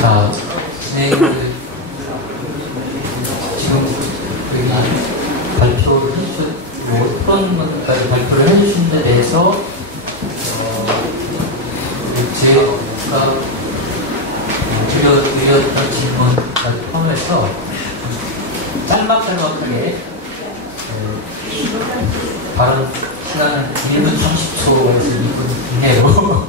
자, 네, 지금 여기 발표를 토론까지 발표를 해주신 데 대해서 제가 드렸던 질문까지 포함해서 짤막하게 발언 시간은 1분 30초에서 2분 이내로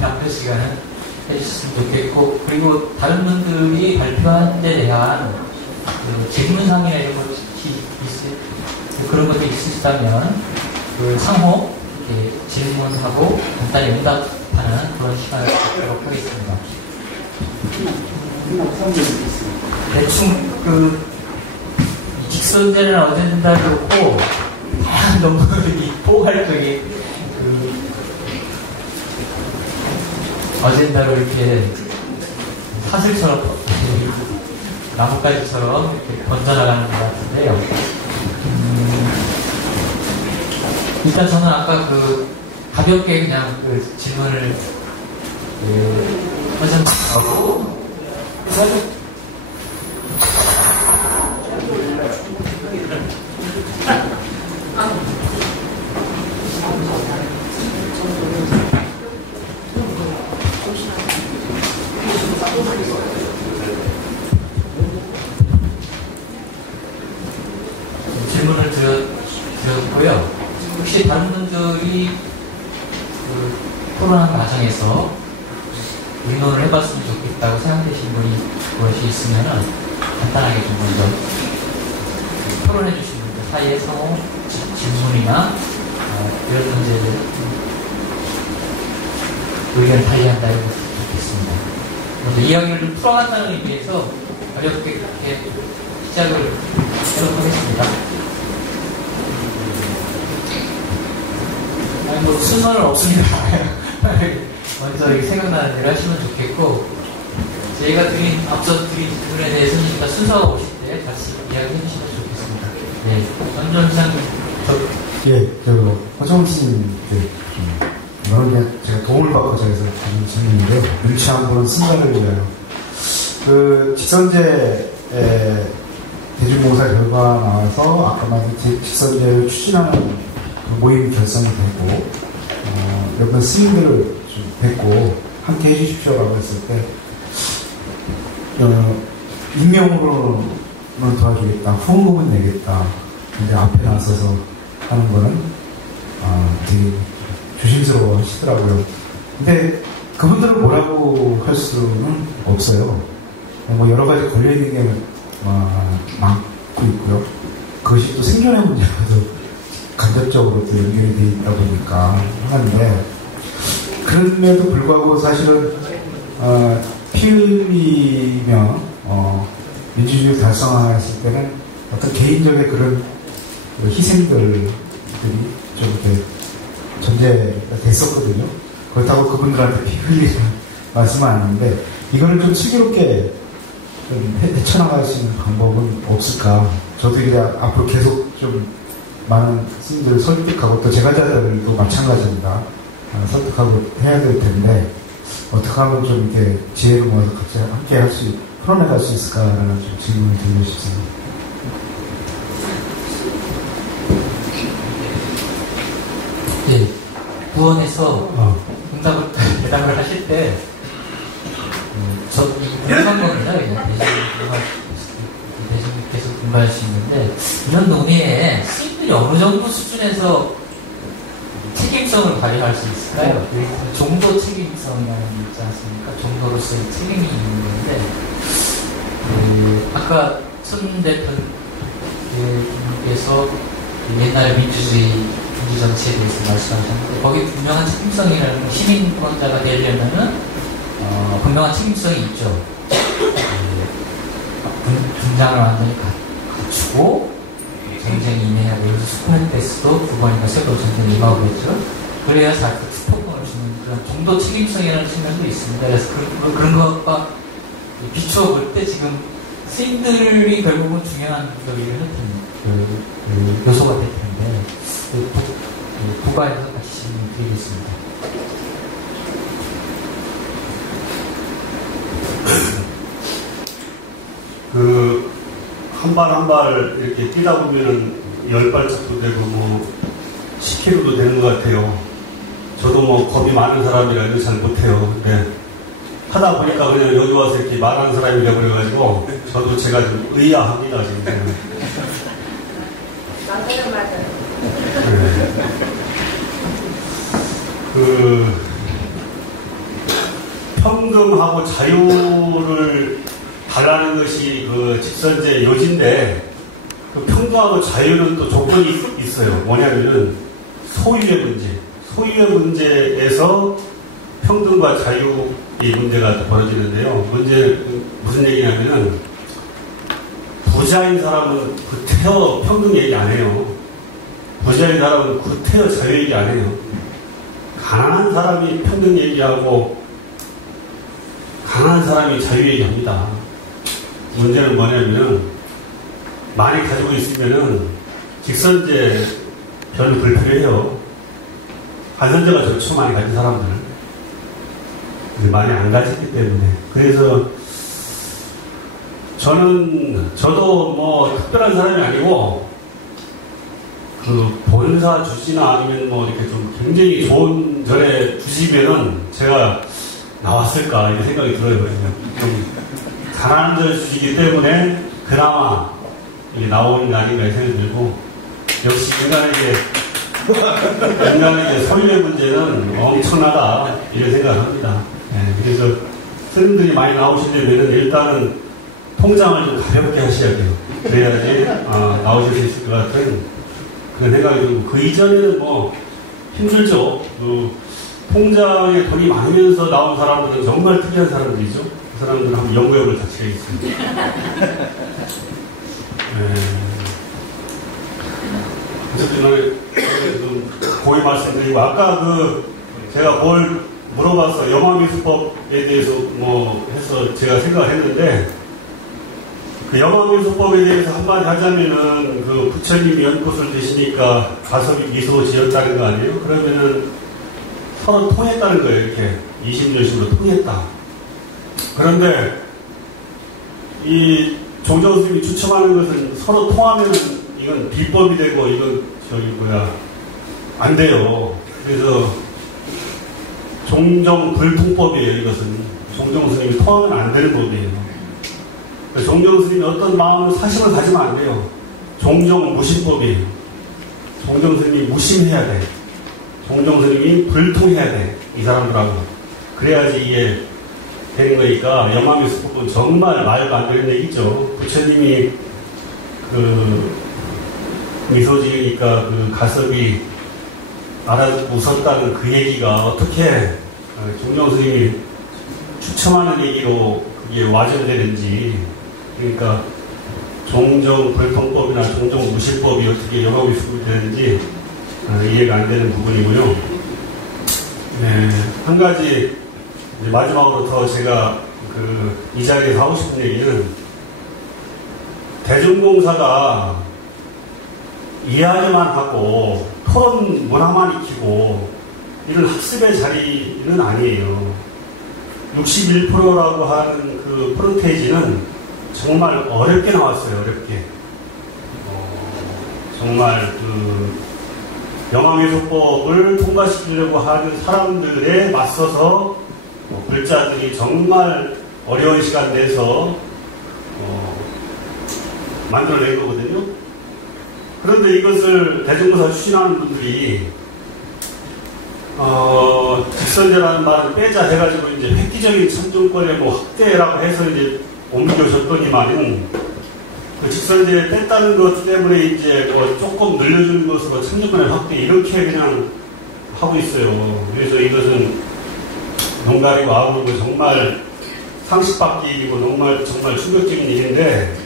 남는 시간은 해주셨으면 좋겠고, 그리고 다른 분들이 발표한 데 대한 질문상이나 이런 것이 그런 것들이 있으시다면 상호 질문하고 간단히 응답하는 그런 시간을 갖도록 하겠습니다. 대충 직선제는 어젠다를 놓고 다양한 논문들이 포괄적인 어젠다로 이렇게 사슬처럼 나뭇가지처럼 이렇게 번져나가는 것 같은데요. 일단 저는 아까 가볍게 그냥 질문을 하고 질문을 드렸고요. 혹시 다른 분들이 토론하는 과정에서 의논을 해봤으면 좋겠다고 생각되신 것이 있으면 간단하게 좀 먼저 토론해 주신 분들 사이에서 질문이나 이런 문제를 의견을 달리한다 이런 것도 좋겠습니다. 먼저 이야기를 좀 풀어간다는 의미에서 어렵게 그렇게 시작을 하도록 하겠습니다. 순서는 없습니다. 먼저 생각나는 대로 하시면 좋겠고, 저희가 앞서 드린 질문에 대해서는 일단 순서가 오실 때 같이 이야기해 주시면 좋겠습니다. 네, 전전상 허정신 여러 개 제가 도움을 받고자 해서 드린 질문인데요. 눈치 안 보는 순간을 위하여 직선제 대중봉사 결과 나와서 아까 말한 직선제를 추진하는 모임이 결성이 되고 여러 스님들을 좀 뵙고 함께 해주십시오라고 했을 때 익명으로는 도와주겠다, 후원금은 내겠다. 근데 앞에 나서서 하는 거는 되게 조심스러워 하시더라고요. 근데 그분들은 뭐라고 할 수는 없어요. 여러 가지 걸려있는 게 많고 있고요. 그것이 또 생존의 문제와도 간접적으로 또 연결이 되어 있다 보니까 하는데, 그럼에도 불구하고 사실은 피 흘리며 민주주의 달성했을 때는 어떤 개인적인 그런 희생들이 좀 이렇게 전제가 됐었거든요. 그렇다고 그분들한테 피 흘리는 말씀은 아닌데, 이거를 좀 슬기롭게 좀 헤쳐나갈 수 있는 방법은 없을까? 저도 이제 앞으로 계속 좀 많은 스님들을 설득하고, 또 제가자들도 마찬가지입니다. 설득하고 해야 될 텐데, 어떻게 하면 좀 이렇게 지혜를 모아서 같이 함께 풀어내갈 수 있을까라는 좀 질문을 드리고 싶습니다. 네, 부원에서 대답을 하실 때, 궁금한 겁니다. 대중께서 궁금할 수 있는데, 이런 논의에 스님들이 어느 정도 수준에서 책임성을 발휘할 수 있을까요? 정도 책임성이라는 게 있지 않습니까? 정도로서의 책임이 있는 건데, 아까 손 대표님께서 옛날에 민주정치에 대해서 말씀하셨는데, 거기 분명한 책임성이라는 건 시민권자가 되려면은 분명한 책임성이 있죠. 분장을 완전히 갖추고 전쟁에 임해야 되고, 스포네테스도 2번인가 3번 전쟁에 임하고 했죠. 그래야 특포권을 주는 그런 정도 책임성이라는 측면도 있습니다. 그래서 그런 것과 비추어 볼 때 지금 스님들이 결국은 중요한 요소가 될 텐데, 부가에서 같이 질문 드리겠습니다. 그, 한 발 한 발 이렇게 뛰다 보면은 10발짝도 되고 뭐 10km도 되는 것 같아요. 저도 뭐 겁이 많은 사람이라 이거 잘 못해요. 근데 하다 보니까 그냥 여기 와서 이렇게 말하는 사람이 돼버려가지고 저도 제가 좀 의아합니다, 지금. 맞아요. 네. 그, 평등하고 자유를 달라는 것이 그 직선제 요지인데, 그 평등하고 자유는 또 조건이 있어요. 뭐냐면은 소유의 문제. 소유의 문제에서 평등과 자유의 문제가 벌어지는데요. 무슨 얘기냐면은, 부자인 사람은 구태여 평등 얘기 안 해요. 부자인 사람은 구태여 자유 얘기 안 해요. 가난한 사람이 평등 얘기하고, 강한 사람이 자유 얘기합니다. 문제는 뭐냐면은, 많이 가지고 있으면은, 직선제 별로 불필요해요. 반선제가 좋죠, 많이 가진 사람들. 많이 안 가졌기 때문에. 그래서, 저도 뭐, 특별한 사람이 아니고, 그, 본사 주시나 아니면 뭐, 이렇게 좀 굉장히 좋은 절에 주시면은, 제가 나왔을까, 이런 생각이 들어요. 좀, 가난한 절 주시기 때문에, 그나마, 이게 나오는 날인가 생각이 들고, 역시 인간에게 소유의 문제는 엄청나다, 이런 생각을 합니다. 네, 그래서, 스님들이 많이 나오시려면 일단은 통장을 좀 가볍게 하셔야 돼요. 그래야지 나오실 수 있을 것 같은 그런 생각이 들고, 그 이전에는 뭐 힘들죠. 그 통장에 돈이 많으면서 나온 사람들은 정말 특이한 사람들이죠. 그 사람들은 한번 연구해볼 자체가 있습니다. 어쨌든 좀 고의 말씀드리고, 아까 제가 뭘 물어봐서 영화미술법에 대해서 뭐 해서 제가 생각을 했는데, 그 영화미술법에 대해서 한마디 하자면은, 그 부처님이 연꽃을 드시니까 가섭이 미소 지었다는 거 아니에요? 그러면은 서로 통했다는 거예요. 이렇게 20년씩으로 통했다. 그런데 이 종정 스님이 추첨하는 것은 서로 통하면은 이건 비법이 되고, 이건 안 돼요. 그래서 종정 불통법이에요. 이것은 종정 스님이 통하면 안 되는 법이에요. 종정 스님이 어떤 마음으로 사심을 가지면 안 돼요. 종정 무심법이에요. 종정 스님이 무심해야 돼. 종정 스님이 불통해야 돼. 이 사람들하고. 그래야지 이게 되는 거니까, 영화미술법은 정말 말도 안 되는 얘기죠. 부처님이 미소 지으니까 그 가섭이 알아듣고 웃었다는 그 얘기가 어떻게 종정 스님이 추첨하는 얘기로 그게 와전되는지, 그러니까 종정 불통법이나 종정 무실법이 어떻게 영화미술법이 되는지 이해가 안 되는 부분이고요. 네, 한 가지 이제 마지막으로 더 제가 이 자리에서 하고 싶은 얘기는, 대중봉사가 이야기만 하고 토론 문화만 익히고 이런 학습의 자리는 아니에요. 61%라고 하는 그 프런테이지는 정말 어렵게 나왔어요. 어렵게. 정말 영화미술법을 통과시키려고 하는 사람들에 맞서서 글자들이 정말 어려운 시간 내서 만들어낸 거거든요. 그런데 이것을 대중봉사 추진하는 분들이 직선제라는 말을 빼자 해가지고 이제 획기적인 참정권의 뭐 확대라고 해서 이제 옮겨졌더니만은, 그 직선제를 뺐다는 것 때문에 이제 뭐 조금 늘려주는 것으로 참정권의 확대, 이렇게 그냥 하고 있어요. 그래서 이것은 농가리고 아우르고 정말 상식밖에 일이고 정말 충격적인 일인데,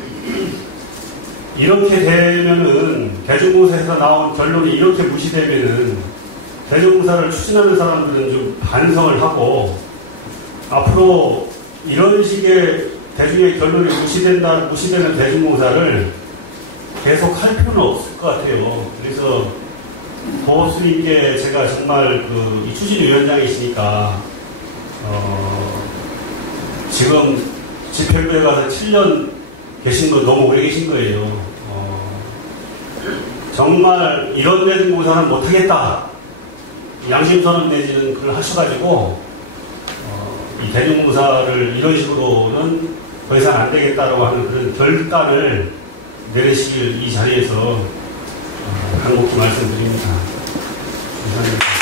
이렇게 되면은, 대중봉사에서 나온 결론이 이렇게 무시되면은 대중봉사를 추진하는 사람들은 좀 반성을 하고, 앞으로 이런 식의 대중의 결론이 무시되는 대중봉사를 계속 할 필요는 없을 것 같아요. 그래서 고스님께 제가 정말 이 추진위원장이시니까 지금 집회부에 가서 7년 계신 분 너무 오래 계신 거예요. 정말 이런 대중봉사는 못하겠다. 양심선언 내지는 그걸 하셔가지고 이 대중봉사를 이런 식으로는 더 이상 안 되겠다라고 하는 그런 결단을 내리시길 이 자리에서 간곡히 말씀드립니다. 감사합니다.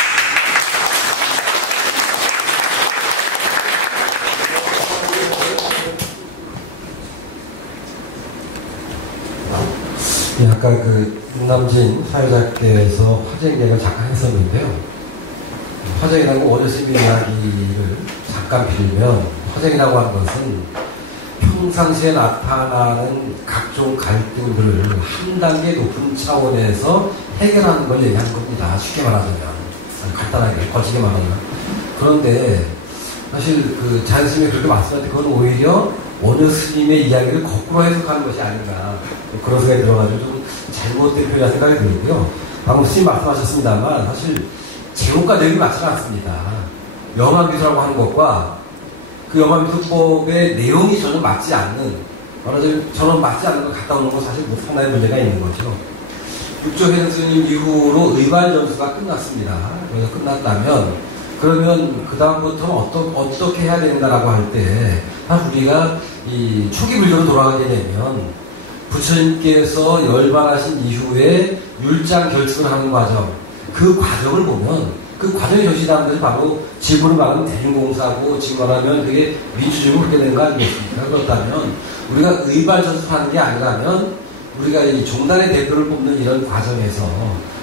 예, 아까 그 윤남진 사회자께서 화재 얘기를 잠깐 했었는데요. 화재라고 원효스님 이야기를 잠깐 빌면 화재라고 하는 것은 평상시에 나타나는 각종 갈등들을 한 단계 높은 차원에서 해결하는 걸 얘기하는 겁니다. 쉽게 말하자면. 간단하게, 거치게 말하면. 그런데 사실 그 자연스님이 그렇게 말씀하셨는데 그건 오히려 원효스님의 이야기를 거꾸로 해석하는 것이 아닌가 그런 생각이 들어가지고 좀 잘못된 표현이라 생각이 들고요. 방금 스님 말씀하셨습니다만 사실 제목과 내용이 맞지 않습니다. 영화미술이라고 하는 것과 그 영화미술법의 내용이 전혀 맞지 않는 말하자면 저는 맞지 않는 걸 갖다 놓는 건 사실 상당히 문제가 있는 거죠. 육조회장 스님 이후로 의발 점수가 끝났습니다. 그래서 끝났다면 그러면 그 다음부터는 어떻게 해야 된다라고 할 때 우리가 이 초기 불교로 돌아가게 되면 부처님께서 열반하신 이후에 율장 결축을 하는 과정, 그 과정을 보면 그 과정이 전시되는 것이 바로 지구를 말하는 대중공사고 지금 말하면 그게 민주주의로 그렇게 되는 거 아니겠습니까? 그렇다면 우리가 의발 전수하는 게 아니라면 우리가 이 종단의 대표를 뽑는 이런 과정에서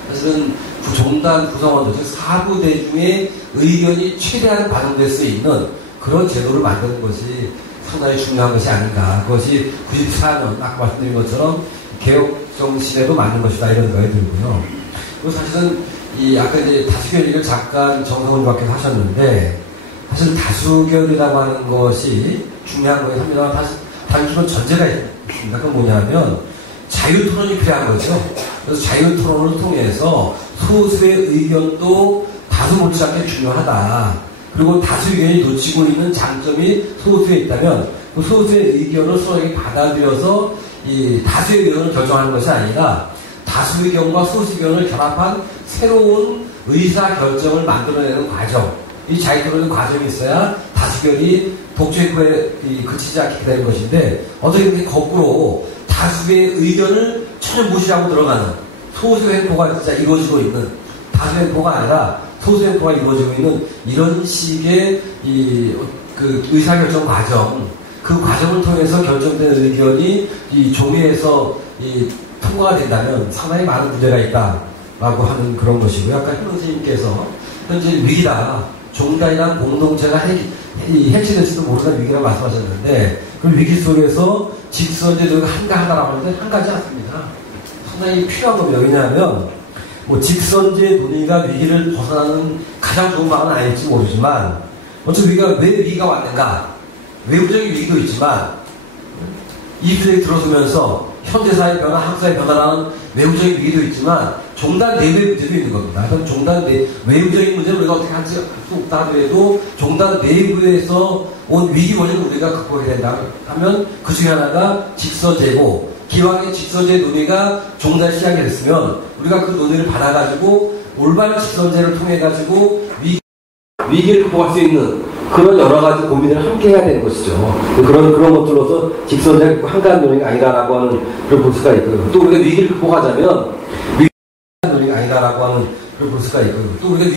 사실은 종단 구성원들, 즉 사부 대중의 의견이 최대한 반영될 수 있는 그런 제도를 만드는 것이 상당히 중요한 것이 아닌가. 그것이 94년 아까 말씀드린 것처럼 개혁정 시대로 만든 것이다 이런 생각이 들고요. 그리고 사실은 이 아까 이제 다수결 얘기를 잠깐 정성훈 밖에서 하셨는데 사실 다수결이라고 하는 것이 중요한 거긴 합니다만 단순한 전제가 있습니다. 그건 뭐냐면 자유토론이 필요한 거죠. 그래서 자유토론을 통해서 소수의 의견도 다수 못지않게 중요하다. 그리고 다수 의견이 놓치고 있는 장점이 소수에 있다면 그 소수의 의견을 서로에게 받아들여서 이 다수의 의견을 결정하는 것이 아니라 다수 의견과 소수 의견을 결합한 새로운 의사 결정을 만들어내는 과정. 이 자유토론의 과정이 있어야 다수결이 독재구에 그치지 않게 되는 것인데 어떻게 이렇게 거꾸로 다수의 의견을 전혀 무시하고 들어가는 소수 행보가 진짜 이루어지고 있는 다수 행보가 아니라 소수 행보가 이루어지고 있는 이런 식의 그 의사결정 과정, 그 과정을 통해서 결정된 의견이 이 조례에서 통과가 된다면 상당히 많은 문제가 있다라고 하는 그런 것이고요. 아까 현 선생님께서 현재 위기다, 종단이란 공동체가 해체될지도 모르는 위기라고 말씀하셨는데 그 위기 속에서 직선제도가 한가하다라고 하는데 한가하지 않습니다. 상당히 필요한 겁니다. 왜냐하면 뭐 직선제 논의가 위기를 벗어나는 가장 좋은 방안은 아닐지 모르지만 어차피 왜 위기가 왔는가, 외부적인 위기도 있지만 이 기술이 들어서면서 현대사의 변화, 한국사의 변화라는 외부적인 위기도 있지만 종단 내부의 문제도 있는 겁니다. 그럼 종단 외부적인 문제를 우리가 어떻게 할 수 없다 하더라도 종단 내부에서 온 위기 원인을 우리가 극복해야 된다 하면 그 중에 하나가 직선제고, 기왕의 직선제 논의가 종단 시작이 됐으면 우리가 그 논의를 받아가지고 올바른 직선제를 통해가지고 위기를 극복할 수 있는 그런 여러 가지 고민을 함께 해야 되는 것이죠. 그런 것들로서 직선제 한가한 논의가 아니다라고 하는 그런 볼 수가 있고요. 또 우리가 위기를 극복하자면 논의가 아니다라고 하는 그런 볼 수가 있고요. 또 우리가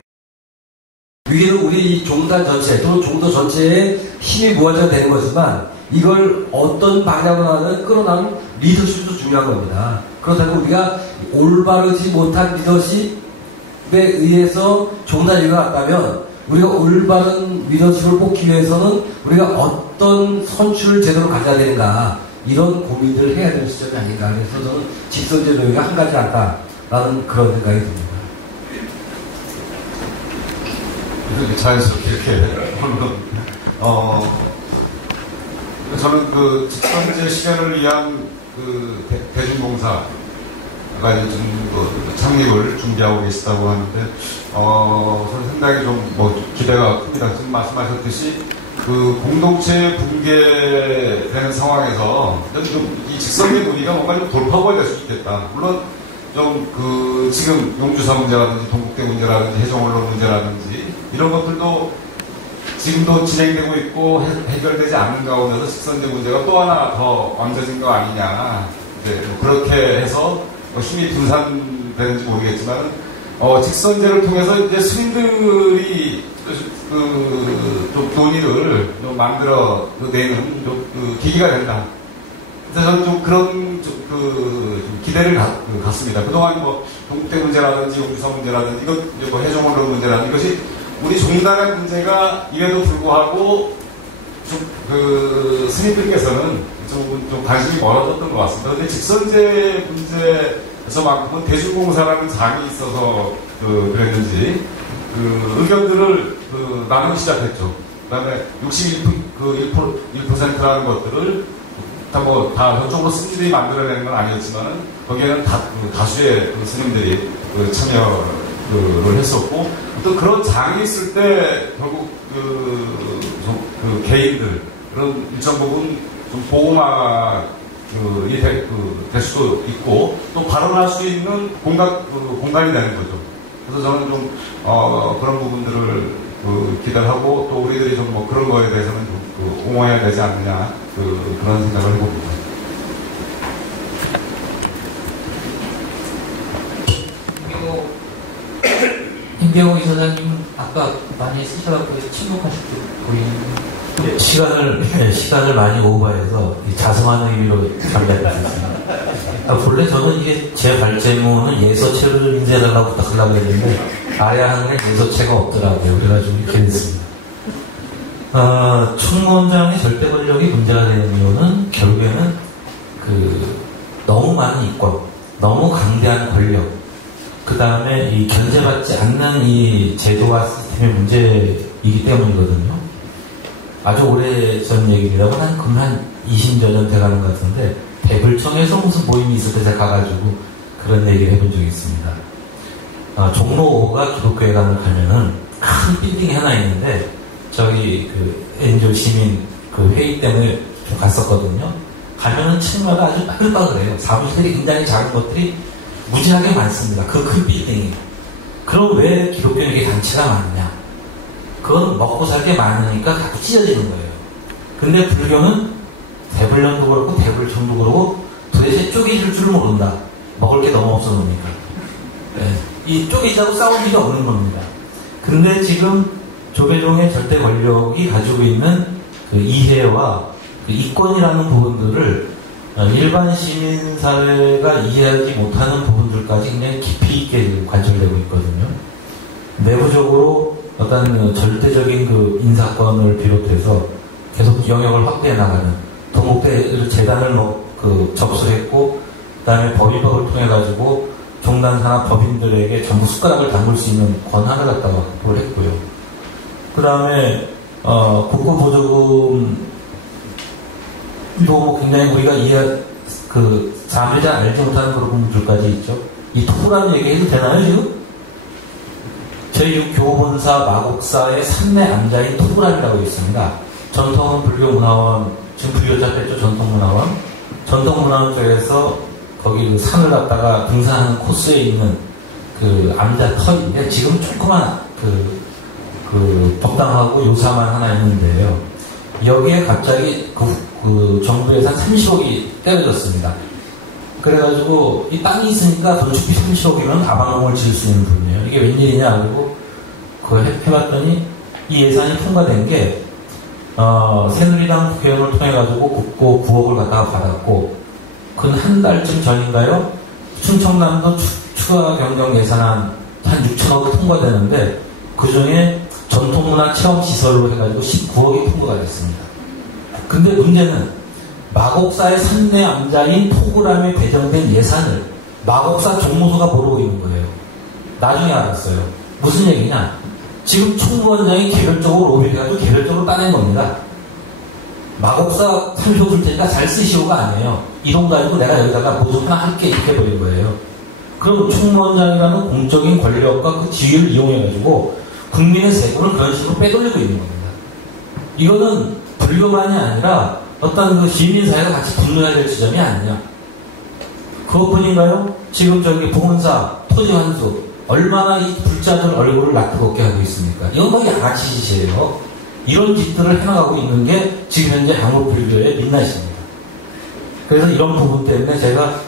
위기는 우리 종단 전체 또는 종도 전체에 힘이 모아져야 되는 거지만 이걸 어떤 방향으로 하는 끌어나는 리더십도 중요한 겁니다. 그렇다면 우리가 올바르지 못한 리더십에 의해서 종단이 일어났다면 우리가 올바른 리더십을 뽑기 위해서는 우리가 어떤 선출을 제대로 가져야 되는가 이런 고민을 해야 되는 시점이 아닌가. 그래서 저는 직선제 논의가 한 가지 않다라는 그런 생각이 듭니다. 이렇게 자연스럽게 이렇게 저는 그 직선제 실현을 위한 그 대중봉사가 좀 창립을 준비하고 계시다고 하는데 저는 상당히 좀 기대가 큽니다. 지금 말씀하셨듯이 그 그 공동체 붕괴되는 상황에서 이 직선의 논의가 뭔가 좀 돌파구가 될 수 있겠다. 물론 좀 그 지금 용주사 문제라든지 동국대 문제라든지 해종언론 문제라든지 이런 것들도 지금도 진행되고 있고 해결되지 않는 가운데서 직선제 문제가 또 하나 더 얹어진 거 아니냐. 이제 그렇게 해서 힘이 분산되는지 모르겠지만 직선제를 통해서 이제 스님들이 좀 논의를 좀 만들어 내는 좀 계기가 된다. 그래서 저는 좀 그런 좀 기대를 갖습니다. 그동안 뭐 동국대 문제라든지 용주사 문제라든지 이것 뭐 해종언론 문제라든지 이것이 우리 종단의 문제가 임에도 불구하고 좀 스님들께서는 좀 관심이 멀어졌던 것 같습니다. 그런데 직선제 문제에서만큼은 대중공사라는 장이 있어서 그랬는지 의견들을 나누기 시작했죠. 그 다음에 61%라는 것들을 다 저쪽으로 스님들이 만들어내는 건 아니었지만은 거기에는 다수의 스님들이 참여를 했었고 또 그런 장이 있을 때 결국 개인들 그런 일정 부분 좀 보호막이 될 수도 있고 또 발언할 수 있는 공간이 되는 거죠. 그래서 저는 좀 그런 부분들을 기대를 하고 또 우리들이 좀 뭐 그런 거에 대해서는 좀 옹호해야 되지 않느냐 그런 생각을 해봅니다. 임병호 이사장님 아까 많이 쓰셔갖고 침묵하실 때 보이는 시간을 많이 오버해서 자성하는 의미로 잠잠했습니다. 본래 저는 이게 제 발제문은 예서체를 인쇄해달라고 부탁하려고 했는데 아야 하는 예서체가 없더라고요. 그래가지고 이렇게 됐습니다. 총무원장의 절대 권력이 문제가 되는 이유는 결국에는 너무 많은 이권, 너무 강대한 권력, 그 다음에 이 견제받지 않는 이 제도와 시스템의 문제이기 때문이거든요. 아주 오래전 얘기라고 한 20여 년 돼가는 것 같은데 대불청에서 무슨 모임이 있을 때 제가 가가지고 그런 얘기를 해본 적이 있습니다. 종로가 기독교회관을 가면은 큰 빌딩이 하나 있는데 저기 엔젤 시민 회의 때문에 좀 갔었거든요. 가면은 층마다 아주 빠글빠글해요. 사무실들이 굉장히 작은 것들이 무지하게 많습니다. 그 큰 빌딩이. 그럼 왜 기독교는 이게 단체가 많느냐? 그건 먹고 살게 많으니까 갖고 찢어지는 거예요. 근데 불교는 대불련도 그렇고 대불청도 그렇고 도대체 쪼개질 줄 모른다. 먹을 게 너무 없어 놓으니까. 네. 이 쪼개자고 싸울 일이 없는 겁니다. 근데 지금 조계종의 절대 권력이 가지고 있는 이해와 이권이라는 부분들을 일반 시민사회가 이해하지 못하는 부분들까지 굉장히 깊이 있게 관철되고 있거든요. 내부적으로 어떤 절대적인 인사권을 비롯해서 계속 영역을 확대해 나가는 동국대 재단을 접수했고, 그 다음에 법인법을 통해 가지고 종단사나 법인들에게 전부 숟가락을 담글 수 있는 권한을 갖다가 확보를 했고요. 그 다음에 국고보조금도 굉장히 우리가 사람들이 잘 알지 못하는 그런 부분들까지 있죠. 이 토라는 얘기 해도 되나요, 지금? 저희 교본사 마곡사의 산내 암자인 토부람이라고 있습니다. 전통은 불교문화원, 지금 불교잡했죠, 전통문화원. 전통문화원 쪽에서 거기 산을 갔다가 등산하는 코스에 있는 암자 터인데 지금 조그만 법당하고 요사만 하나 있는데요. 여기에 갑자기 정부에서 한 30억이 때려졌습니다. 그래가지고 이 땅이 있으니까 건축비 30억이면 아방농을 지을 수 있는 분이에요. 이게 웬일이냐 그러고 그걸 해봤더니 이 예산이 통과된 게 새누리당 국회의원을 통해가지고 국고 9억을 갖다가 받았고 그 한 달쯤 전인가요? 충청남도 추가 변경 예산안 한 6천억이 통과되는데 그 중에 전통문화 체험시설로 해가지고 19억이 통과가 됐습니다. 근데 문제는 마곡사의 산내 암자인 토구람에 배정된 예산을 마곡사 종무소가 모르고 있는 거예요. 나중에 알았어요. 무슨 얘기냐? 지금 총무원장이 개별적으로 로비해가지고 개별적으로 따낸 겁니다. 마곡사 30억 줄 테니까 잘 쓰시오가 아니에요. 이 돈 가지고 내가 여기다가 뭐 좀 하나 할게 이렇게 해버린 거예요. 그럼 총무원장이라는 공적인 권력과 그 지위를 이용해가지고 국민의 세금을 그런 식으로 빼돌리고 있는 겁니다. 이거는 불교만이 아니라 어떤 그 시민사회가 같이 분노해야 될 지점이 아니냐. 그것뿐인가요? 지금 저기 보훈사, 토지환수, 얼마나 이 불자들 얼굴을 낙트겁게 하고 있습니까? 이건 거의 양아치 짓이에요. 이런 짓들을 해나가고 있는 게 지금 현재 한국불교의 민낯입니다. 그래서 이런 부분 때문에 제가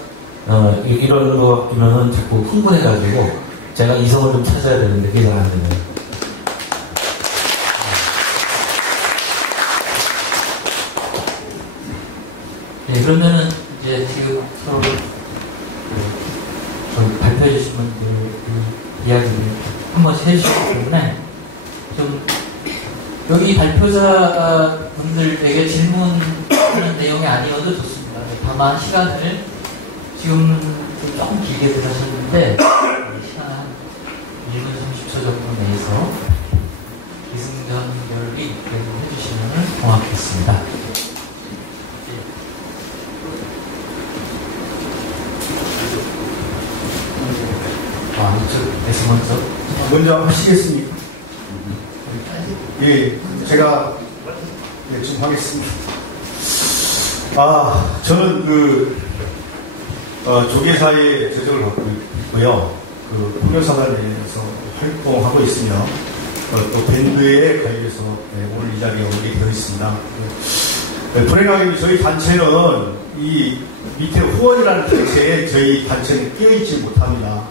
이런 거면은 자꾸 흥분해가지고 제가 이성을 좀 찾아야 되는데 그게 잘 안 되네요. 네, 그러면은 이제 지금 서로 발표해 주신 분들 이야기를 한 번씩 해주셨기 때문에 좀 여기 발표자 분들에게 질문하는 내용이 아니어도 좋습니다. 다만 시간을 지금 조금 길게 들으셨는데 시간 한 1분 30초 정도 내에서 기승전결이 계속 해주시면 고맙겠습니다. 이쪽에서 먼저 하시겠습니까? 예, 제가 좀 하겠습니다. 저는 조계사의 재적을 갖고 있고요. 풍요사단에서 활동하고 있으며 또 밴드에 가입해서 오늘 이 자리에 오게 되어 있습니다. 불행하게 저희 단체는 이 밑에 후원이라는 단체에 저희 단체는 끼어있지 못합니다.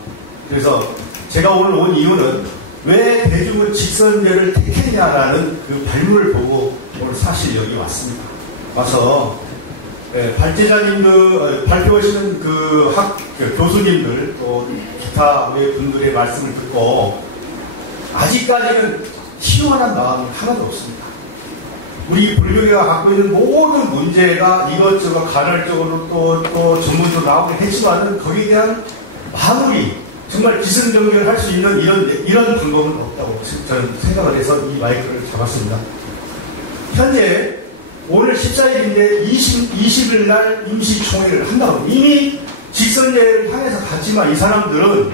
그래서 제가 오늘 온 이유는 왜 대중은 직선제를 택했냐라는 그 발문을 보고 오늘 사실 여기 왔습니다. 와서 발제자님들, 발표하시는 그 교수님들 또 기타 분들의 말씀을 듣고 아직까지는 시원한 마음이 하나도 없습니다. 우리 불교계가 갖고 있는 모든 문제가 이것저것 간헐적으로 또 전문적으로 나오긴 했지만은 거기에 대한 마무리, 정말 기승전결할 수 있는 이런 방법은 없다고 저는 생각을 해서 이 마이크를 잡았습니다. 현재 오늘 14일인데 20일 날 임시총회를 한다고 이미 직선제를 향해서 갔지만 이 사람들은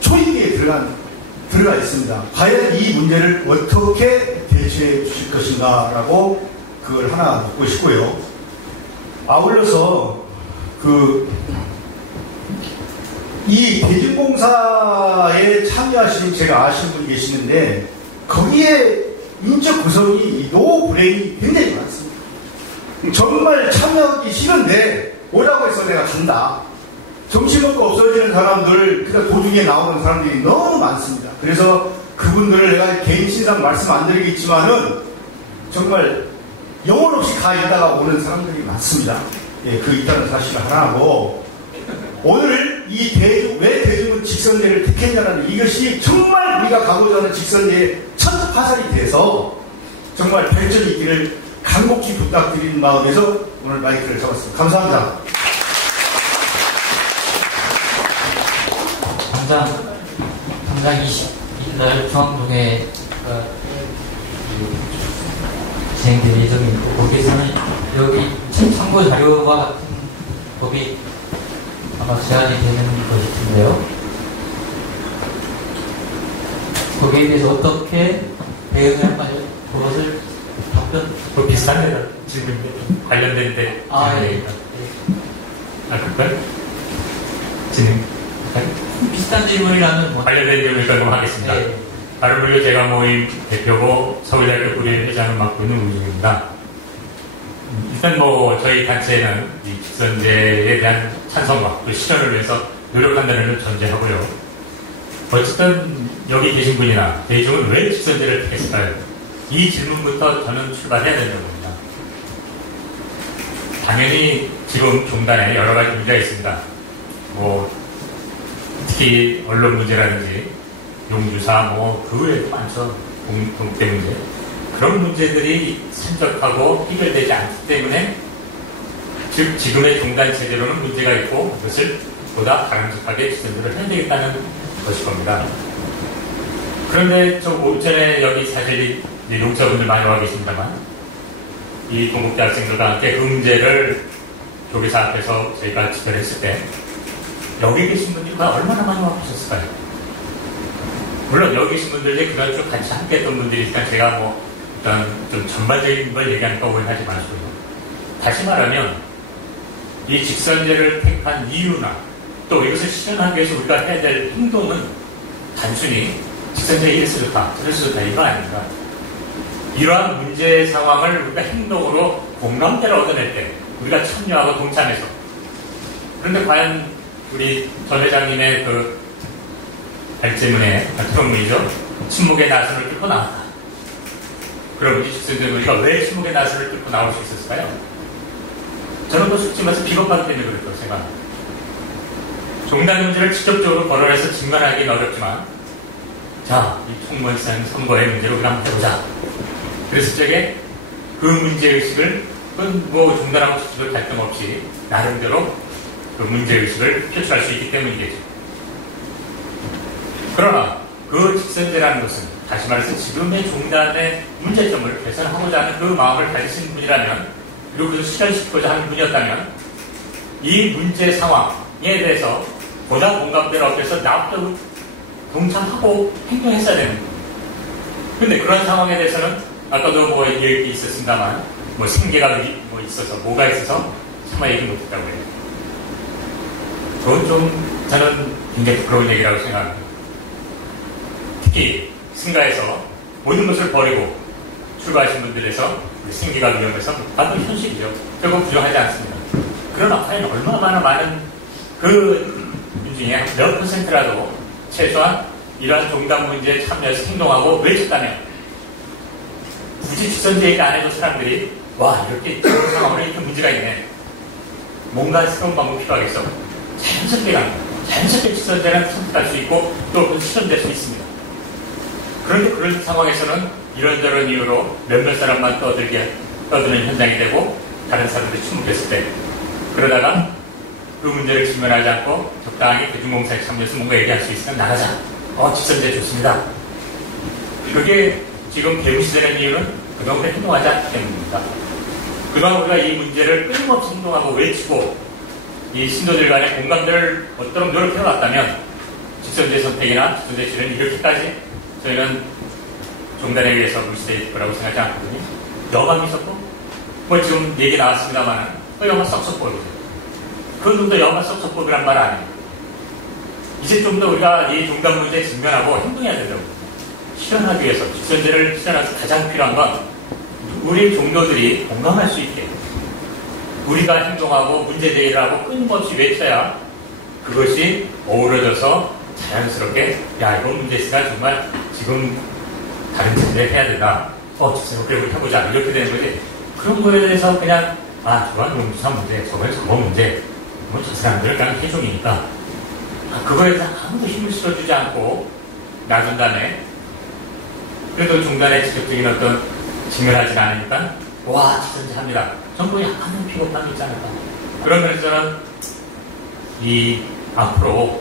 초입기에 들어가 있습니다. 과연 이 문제를 어떻게 대처해 주실 것인가라고 그걸 하나 묻고 싶고요. 아울러서 이 대중봉사에 참여하시는 제가 아시는 분이 계시는데 거기에 인적 구성이 노브레인이 굉장히 많습니다. 정말 참여하기 싫은데 오라고 해서 내가 간다. 점심 먹고 없어지는 사람들, 그냥 도중에 나오는 사람들이 너무 많습니다. 그래서 그분들을 내가 개인 신상 말씀 안 드리겠지만은 정말 영혼 없이 가 있다가 오는 사람들이 많습니다. 예, 그 있다는 사실을 하나 하고 오늘 왜 대중은 직선제를 택했냐는 이것이 정말 우리가 가고자 하는 직선제의 첫 화살이 돼서 정말 발전이 있기를 간곡히 부탁드리는 마음에서 오늘 마이크를 잡았습니다. 감사합니다. 당장 20일날 중앙동에 진행될 예정이 있고 거기에서는 여기 참고 자료와 같은 법이 아마 제한이 되는 것일 텐데요. 거기에 대해서 어떻게 대응을 할 거냐 그것을 답변 비슷한 질문인데 관련된 데 그럴까요? 진행 비슷한 질문이라면 관련된 질문을 하겠습니다. 네. 바른불교 제가 모임 대표고 서울대학교 불교회장을 맡고 있는 우중입니다. 일단 저희 단체는 이 직선제에 대한 찬성과 또 실현을 위해서 노력한다는 걸 전제하고요. 어쨌든 여기 계신 분이나 대중은 왜 직선제를 택했을까요? 이 질문부터 저는 출발해야 된다고 봅니다. 당연히 지금 종단에 여러 가지 문제가 있습니다. 특히 언론 문제라든지 용주사 그 외에도 많죠. 동국대 문제. 그런 문제들이 산적하고 해결되지 않기 때문에 즉 지금의 종단 체제로는 문제가 있고 그것을 보다 바람직하게 직선제를 해야 되겠다는 것일 겁니다. 그런데 좀 오전에 여기 사실 용자분들 많이 와 계십니다만 이 동국대 학생들과 함께 그 문제를 교계사 앞에서 저희가 지표했을 때 여기 계신 분들이 얼마나 많이 와 계셨을까요? 물론 여기 계신 분들이 그날 쭉 같이 함께 했던 분들이 있으니까 제가 일단 좀 전반적인 걸 얘기하니까 오해하지 마시고요. 다시 말하면 이 직선제를 택한 이유나 또 이것을 실현하기 위해서 우리가 해야 될 행동은 단순히 직선제에 이래서 좋다, 저래서 좋다 이거 아닙니다. 이러한 문제 상황을 우리가 행동으로 공감대를 얻어낼 때 우리가 참여하고 동참해서 그런데 과연 우리 전 회장님의 그 발제문에 트럼문이죠. 침묵의 나선을 뚫고 나왔다. 그럼 이 직선제 우리가 왜 침묵의 나선을 뚫고 나올 수 있었을까요? 저는 그 솔직히 말해서 비겁하기 때문에 그랬다고 생각합니다. 종단 문제를 직접적으로 거론해서 직면하기는 어렵지만 자, 이 총무원장 선거의 문제로 우리가 한번 해보자. 그래서 저게 그 문제의식을 뭐 종단하고 직접 갈등 없이 나름대로 그 문제의식을 표출할 수 있기 때문이겠죠. 그러나 그 직선제라는 것은 다시 말해서 지금의 종단의 문제점을 개선하고자 하는 그 마음을 가지신 분이라면 그리고 그것을 실현시키고자 하는 분이었다면 이 문제 상황에 대해서 보다 공감대를 얻어서 나도 동참하고 행동했어야 되는 거예요. 근데 그런 상황에 대해서는 아까도 뭐 얘기 있었습니다만 뭐 생계가 뭐 있어서 뭐가 있어서 정말 얘기 못했다고 해요. 그건 좀 저는 굉장히 부끄러운 얘기라고 생각합니다. 특히 승가에서 모든 것을 버리고 출발하신 분들에서 생계가 위험해서 반드시 현실이죠. 결국 부정하지 않습니다. 그러나 과연 얼마나 많은 그 중에 몇 퍼센트라도 최소한 이러한 종단 문제에 참여해서 행동하고 외쳤다면 굳이 직선제 얘기 안 해도 사람들이 와 이렇게 이런 상황으로 이렇게 문제가 있네. 뭔가 새로운 방법이 필요하겠어. 자연스럽게 갑니다. 자연스럽게 직선제는 선택할 수 있고 또 실현될 수 있습니다. 그런데 그런 상황에서는 이런저런 이유로 몇몇 사람만 떠드는 현장이 되고 다른 사람들이 침묵했을 때 그러다가 그 문제를 직면하지 않고 적당히 대중공사에 참여해서 뭔가 얘기할 수 있으면 나가자. 직선제 좋습니다. 그게 지금 배후시되는 이유는 그동안 우리가 행동하지 않기 때문입니다. 그동안 우리가 이 문제를 끊임없이 행동하고 외치고 이 신도들 간의 공감대를 얻도록 노력해왔다면 직선제 선택이나 직선제 실현은 이렇게까지 저희는 종단에 의해서 무시될 거라고 생각하지 않거든요. 여만 있었고 뭐 지금 얘기 나왔습니다만 여만 썩썩보여보세요. 그건 좀 더 여만 썩썩보이란 말 아니에요. 이제 좀 더 우리가 이 종단 문제에 직면하고 행동해야 된다고. 실현하기 위해서 직선제를 실현하기 가장 필요한 건 우리 종교들이 공감할 수 있게 우리가 행동하고 문제 제기를 하고 끊임없이 외쳐야 그것이 어우러져서 자연스럽게 야 이건 문제 있으니까 정말 지금 다른 문제 해야 된다. 직선제를 해보자 이렇게 되는 거지. 그런 거에 대해서 그냥 저건 용주사 문제, 저건 저거 문제 뭐 저 사람들은 그냥 해종이니까 그거에 대해서 아무도 힘을 실어주지 않고 놔둔 다음에 그래도 중단에 직접적인 어떤 직면하지 않으니까 직선제 합니다. 전부 약간은 비겁함이 있지 않을까. 그런 면에서는 이 앞으로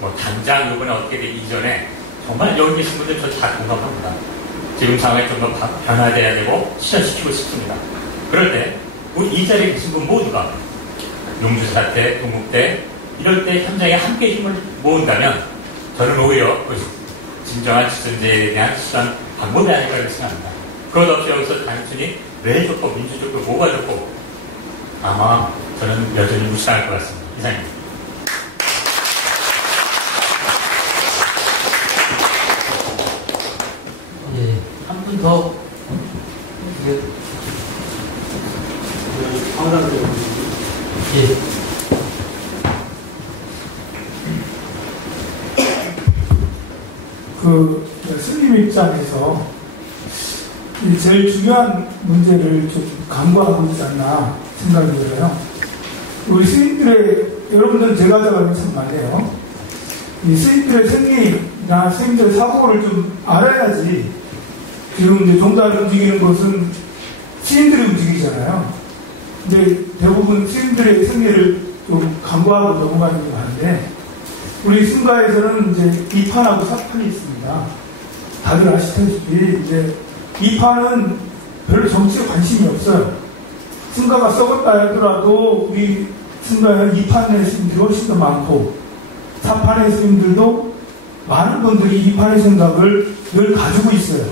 뭐 당장 이번에 어떻게 되기 이전에 정말 여기 계신 분들 저 다 공감합니다. 지금 상황에 좀 더 변화돼야 되고 실현시키고 싶습니다. 그럴 때 우리 이 자리에 계신 분 모두가 용주 사태, 동국대 이럴 때 현장에 함께 힘을 모은다면 저는 오히려 그것이 진정한 직선제에 대한 실현 방법이 아닐까 생각합니다. 그것 없이 여기서 단순히 왜 좋고 민주 좋고 뭐가 좋고 아마 저는 여전히 무시할 것 같습니다. 이상입니다. 한 분 더. 스님 입장에서 제일 중요한 문제를 좀 간과하고 있지 않나 생각이 들어요. 우리 스님들의, 여러분들은 제가 자가는 참 많네요. 이 스님들의 생리나 스님들의 사고를 좀 알아야지. 지금 이제 종단을 움직이는 것은 스님들이 움직이잖아요. 근데 대부분 스님들의 생리를 좀 간과하고 넘어가는 게 많은데, 우리 승가에서는 이제 2판하고 4판이 있습니다. 다들 아시다시피 이제 2판은 별로 정치에 관심이 없어요. 승가가 썩었다 하더라도 우리 승가에는 2판의 스님들이 훨씬 더 많고 4판의 스님들도 많은 분들이 2판의 생각을 늘 가지고 있어요.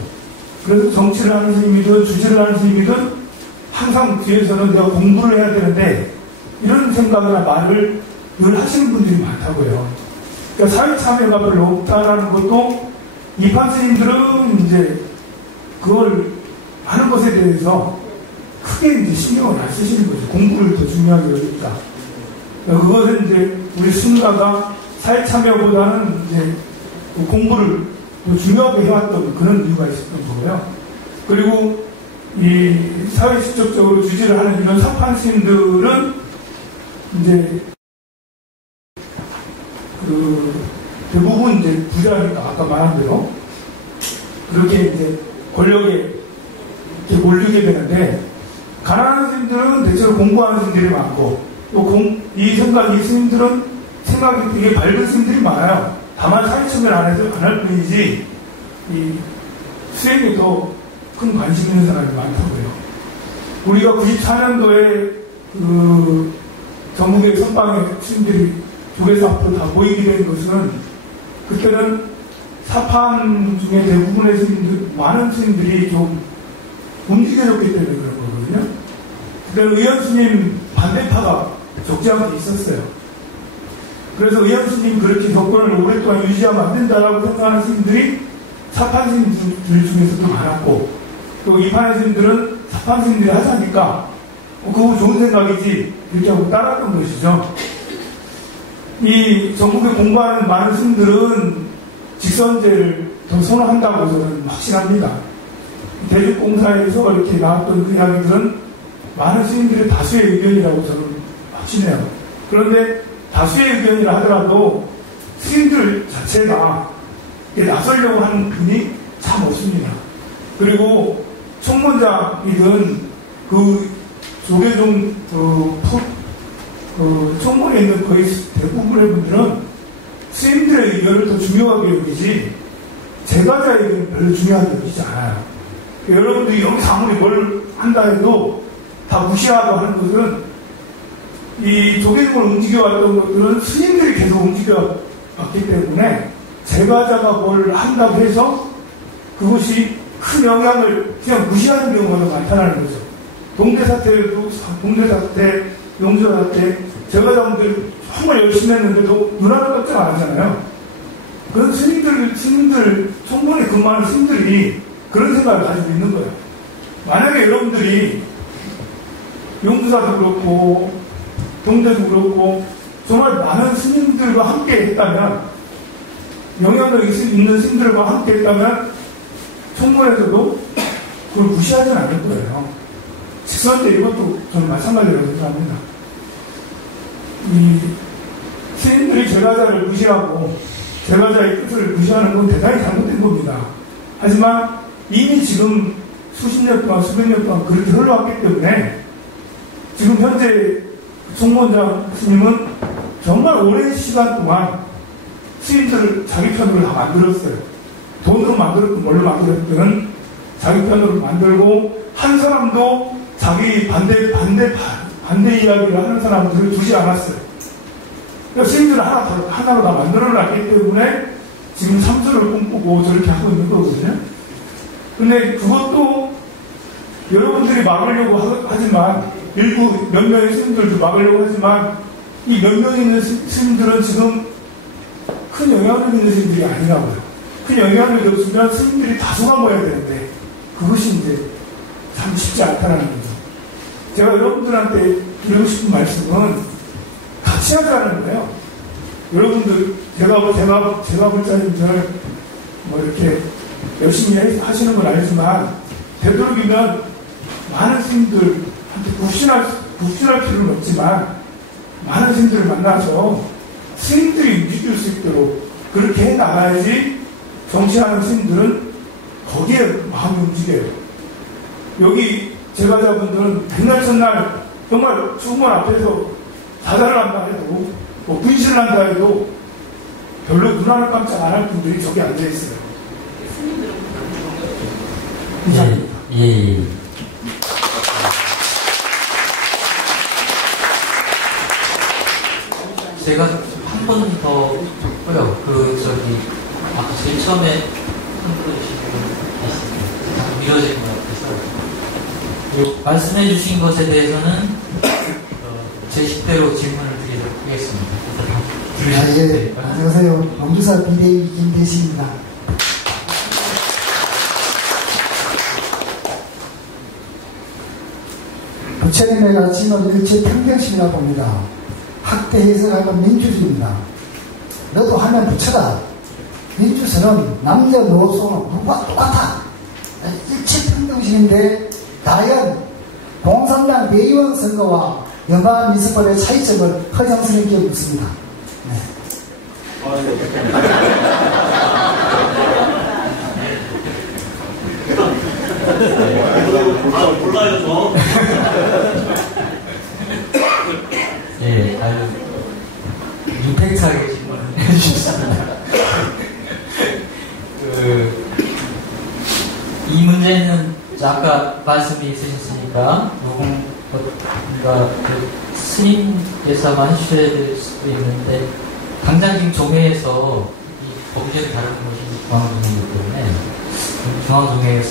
그래서 정치를 하는 스님이든 주지를 하는 스님이든 항상 뒤에서는 내가 공부를 해야 되는데 이런 생각이나 말을 늘 하시는 분들이 많다고요. 그러니까 사회 참여가 별로 없다라는 것도 이판 스님들은 이제 그걸 하는 것에 대해서 크게 이제 신경을 안 쓰시는 거죠. 공부를 더 중요하게 여기다. 그것은 이제 우리 스님가가 사회 참여보다는 이제 공부를 더 중요하게 해왔던 그런 이유가 있었던 거고요. 그리고 이 사회 직접적으로 주지를 하는 이런 사판 스님들은 이제 대부분 이제 부자니까 아까 말한 대로 그렇게 이제 권력에 이렇게 몰리게 되는데 가난한 스님들은 대체로 공부하는 스님들이 많고 또 이 스님들은 생각이 되게 밝은 스님들이 많아요. 다만 사회참여를 안 할 뿐이지 이 수행에 더 큰 관심 있는 사람이 많다고요. 우리가 94년도에 그 전국의 선방의 스님들이 조계사 앞으로 다 모이게 된 것은 그때는 사판 중에 대부분의 스님들, 많은 스님들이 좀 움직여졌기 때문에 그런 거거든요. 그때 의원 스님 반대파가 적지 않게 있었어요. 그래서 의원 스님 그렇게 정권을 오랫동안 유지하면 안 된다라고 생각하는 스님들이 사판 스님들 중에서도 많았고 또 이판 스님들은 사판 스님들이 하자니까 그거 좋은 생각이지 이렇게 하고 따랐던 것이죠. 이 전국에 공부하는 많은 스님들은 직선제를 더 선호한다고 저는 확신합니다. 대륙공사에서 이렇게 나왔던 그 이야기들은 많은 스님들의 다수의 의견이라고 저는 확신해요. 그런데 다수의 의견이라 하더라도 스님들 자체가 나서려고 하는 분이 참 없습니다. 그리고 총무장이든 그 조계종 총무에 있는 거의 대부분의 분들은 스님들의 의견을 더 중요하게 여기지 제가자의 의견을 별로 중요하게 여기지 않아요. 여러분들이 여기서 아무리 뭘 한다 해도 다 무시하고 하는 것은 이 조계종을 움직여왔던 것들은 스님들이 계속 움직여왔기 때문에 제가자가 뭘 한다고 해서 그것이 큰 영향을 그냥 무시하는 경우가 나타나는 거죠. 동대사태에도 동대사태, 용서사태 제가자분들 정말 열심히 했는데도 눈 하나 깜짝 안 하잖아요. 그런 스님들 총무에 근무하는 스님들이 그런 생각을 가지고 있는 거예요. 만약에 여러분들이 용두사도 그렇고 동대도 그렇고 정말 많은 스님들과 함께 했다면 영향력 있는 스님들과 함께 했다면 총무에서도 그걸 무시하지는 않을 거예요. 직선제 이것도 저는 마찬가지라고 생각합니다. 이 스님들이 제가자를 무시하고 제가자의 뜻을 무시하는 건 대단히 잘못된 겁니다. 하지만 이미 지금 수십 년 동안 수백 년 동안 그렇게 흘러왔기 때문에 지금 현재 총무원장 스님은 정말 오랜 시간 동안 스님들을 자기 편으로 다 만들었어요. 돈으로 만들었든 뭘로 만들었든 자기 편으로 만들고 한 사람도 자기 반대 이야기를 하는 사람들을 두지 않았어요. 그러니까 스님들을 하나로 다 만들어놨기 때문에 지금 삼수를 꿈꾸고 저렇게 하고 있는 거거든요. 근데 그것도 여러분들이 막으려고 하지만 일부 몇 명의 스님들도 막으려고 하지만 이 몇 명 있는 스님들은 지금 큰 영향력 있는 스님들이 아니라고요. 큰 영향력이 없으면 스님들이 다수가 모여야 되는데 그것이 이제 참 쉽지 않다는 거죠. 제가 여러분들한테 드리고 싶은 말씀은 같이 하자는 거예요. 여러분들 제가 볼자님들 뭐 이렇게 열심히 하시는 건 알지만 되도록이면 많은 스님들한테 굽신할 필요는 없지만 많은 스님들을 만나서 스님들이 움직일 수 있도록 그렇게 해 나가야지 정치하는 스님들은 거기에 마음이 움직여요. 여기 제가자분들은 백날 첫날 정말 충원 앞에서 사자를 한다 해도 뭐 분실을 한다 해도 별로 눈 하나 깜짝 안 할 분들이 저기 앉아있어요. 예. 제가 한 번 더 듣고요. 아까 제일 처음에 흔들어주신 분 계시네요. 이루어질 것 같아서 말씀해 주신 것에 대해서는 제 10대로 질문을 드리도록 하겠습니다. 예, 안녕하세요. 영주사 비대위 김대식입니다. 부처님의 가르침을 일체 평등심이라 봅니다. 학대 해석하면 민주주의입니다. 너도 하면 부처다. 민주주의는 남녀 노소 누구와 똑같아. 일체 평등심인데 과연 공산당 대의원 선거와 여가 미스벌의 차이점을 허정스럽게 묻습니다. 네. 몰라요, 저. 예, 아주 임팩트하게 질문을 해주셨습니다. 이 문제는 아까 말씀이 있으셨으니까 누군가 스님께서만 해주셔야 될 수도 있는데 당장 지금 종회에서 이 범죄를 다루는 것이 중앙종회이기 때문에 중앙종회에서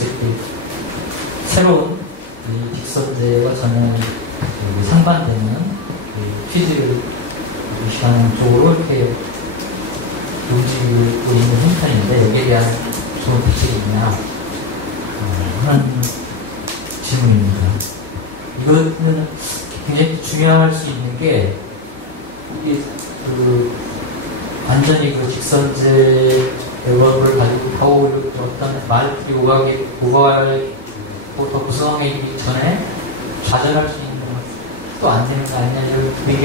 새로운 이 직선제와 전혀 상반되는 취지를 유시하는 쪽으로 이렇게 움직이고 있는 형편인데 여기에 대한 좋은 대책이 있냐 하는 질문입니다. 이거는 굉장히 중요할 수 있는 게 이게 완전히 직선제 대법을 가지고 하고 어떤 말들이 오가고 더 구성하기 전에 좌절할 수 있는 것도 안 되는 거 아니냐 이런 의견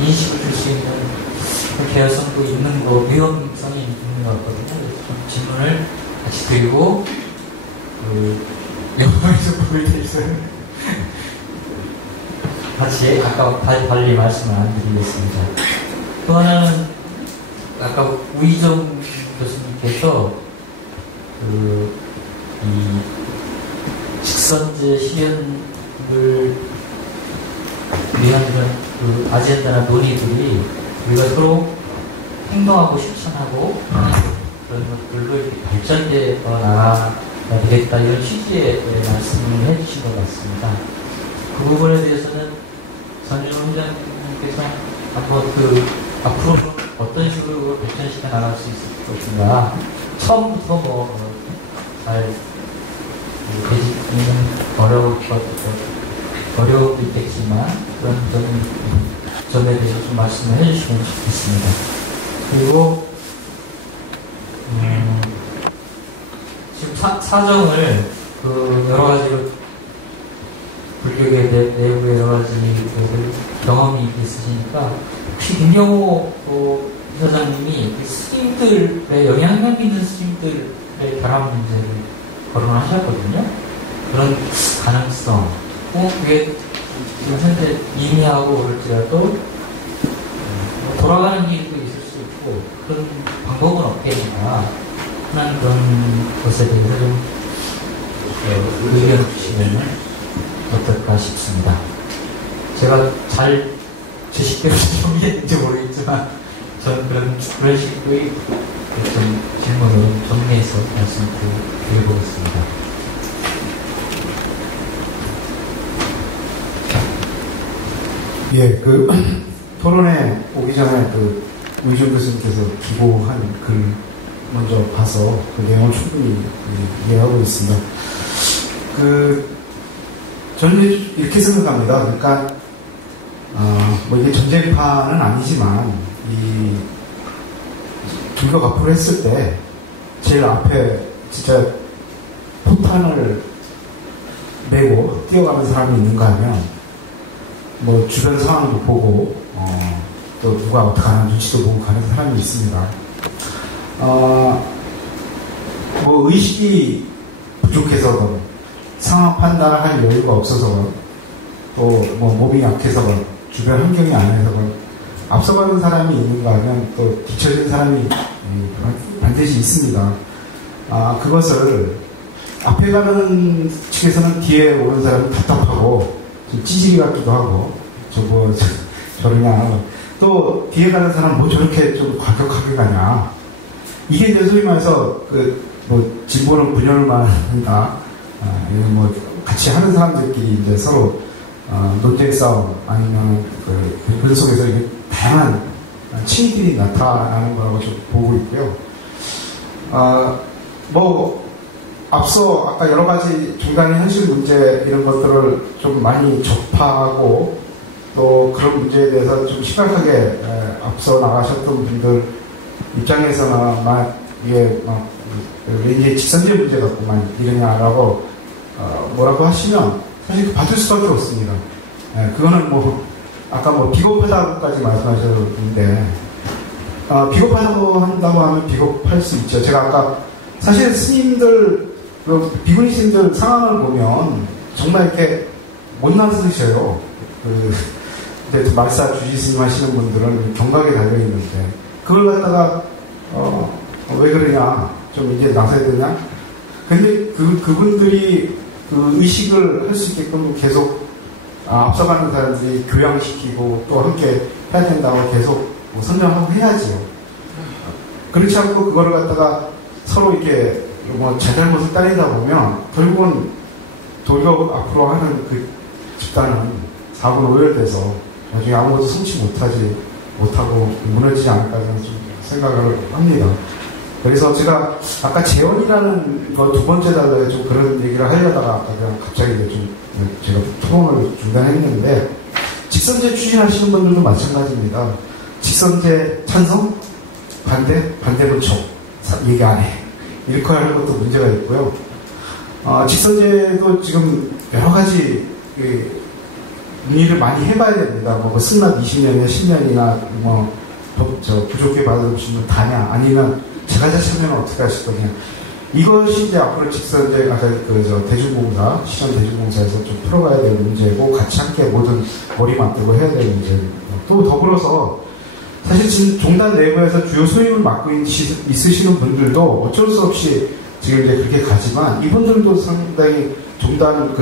인식을 줄 수 있는 개연성도 있는 거 위험성이 있는 것 같거든요. 그래서 질문을 같이 드리고 영어에서 보일 때 있어요. 같이 아까 달리 말씀을 안 드리겠습니다. 또 하나는 아까 우희정 교수님께서 이 직선제 실현을 위한 그런 아젠다나 논의들이 우리가 서로 행동하고 실천하고 그런 것들로 이렇게 발전되어 나가야 되겠다 이런 취지의 말씀을 해주신 것 같습니다. 그 부분에 대해서는 전준호 회장님께서 한번 앞으로 어떤 식으로 발전시켜 나갈 수 있을 것인가 처음부터 잘 되지는 어려움도 있겠지만 그런 점에 대해서 좀 말씀을 해주시면 좋겠습니다. 그리고 지금 사정을 여러 가지로 불교계 내부의 여러 가지 경험이 있으시니까 혹시 김경호 이사장님이 스님들의 영향력 있는 스님들의 결합 문제를 거론하셨거든요. 그런 가능성, 그게 지금 현재 미미하고 그럴지라도 돌아가는 길도 있을 수 있고 그런 방법은 없겠는가 하는 그런 것에 대해서 좀 의견 주시면 어떨까 싶습니다. 제가 잘 제식대로 정리했는지 모르겠지만 저는 그런 식의 좀 질문을 정리해서 말씀드려보겠습니다. 예, 토론에 오기 전에 우희정 교수님께서 기고한 글 먼저 봐서 그 내용을 충분히 이해하고 있습니다. 저는 이렇게 생각합니다. 그러니까, 이게 전쟁판은 아니지만, 불교가 앞으로 했을 때, 제일 앞에 진짜 포탄을 메고 뛰어가는 사람이 있는가 하면, 주변 상황도 보고, 또 누가 어떻게 하는 눈치도 보고 가는 사람이 있습니다. 의식이 부족해서건, 상황 판단을 할 여유가 없어서건, 또 몸이 약해서건, 주변 환경이 안 해서건, 앞서가는 사람이 있는가 하면 또 뒤처진 사람이 반드시 있습니다. 그것을 앞에 가는 측에서는 뒤에 오는 사람이 답답하고, 좀 찌질이 같기도 하고, 저러냐. 또 뒤에 가는 사람 저렇게 좀 과격하게 가냐. 이게 이제 소위 말해서 진보는 분열만 한다. 뭐 같이 하는 사람들끼리 이제 서로 논쟁 싸움 아니면 그 속에서 이게 다양한 층들이 나타나는 거라고 좀 보고 있고요. 뭐 앞서 아까 여러 가지 중단의 현실 문제 이런 것들을 좀 많이 접하고 또 그런 문제에 대해서 좀 심각하게 앞서 나가셨던 분들 입장에서는 이게 왠지 직선제 문제 갖고만 이러냐라고 뭐라고 하시면 사실 받을 수밖에 없습니다. 그거는 뭐 아까 뭐 비겁하다고까지 말씀하셨는데 비겁하다고 한다고 하면 비겁할 수 있죠. 제가 아까 사실 스님들 비구니 스님들 상황을 보면 정말 이렇게 못나서셔요. 말사 주지 스님 하시는 분들은 경각에 달려 있는데 그걸 갖다가 왜 그러냐 좀 이제 나서야 되냐. 근데 그분들이 그 의식을 할 수 있게끔 계속 앞서가는 사람들이 교양시키고 또 함께 해야 된다고 계속 설명하고 해야지요. 그렇지 않고 그거를 갖다가 서로 이렇게 뭐 제 잘못을 따르다 보면 결국은 도리가 앞으로 하는 그 집단은 사분오열돼서 나중에 아무것도 성취 못하고 무너지지 않을까 저는 좀 생각을 합니다. 그래서 제가 아까 재원이라는 거 두 번째 달러에 좀 그런 얘기를 하려다가 아까 그냥 갑자기 좀 제가 토론을 중단했는데 직선제 추진하시는 분들도 마찬가지입니다. 직선제 찬성? 반대는 얘기 안 해. 이렇게 하는 것도 문제가 있고요. 직선제도 지금 여러 가지 문의를 많이 해봐야 됩니다. 뭐 승낙 20년이나 10년이나 부족해 받으시면 다냐 아니면 제가 자체면 어떻게 하실 거냐. 이것이 이제 앞으로 직선제 대중공사, 시장 대중공사에서 좀 풀어가야 될 문제고 같이 함께 모든 머리 맞대고 해야 될 문제고 또 더불어서 사실 지금 종단 내부에서 주요 소임을 맡고 있으시는 분들도 어쩔 수 없이 지금 이제 그렇게 가지만 이분들도 상당히 종단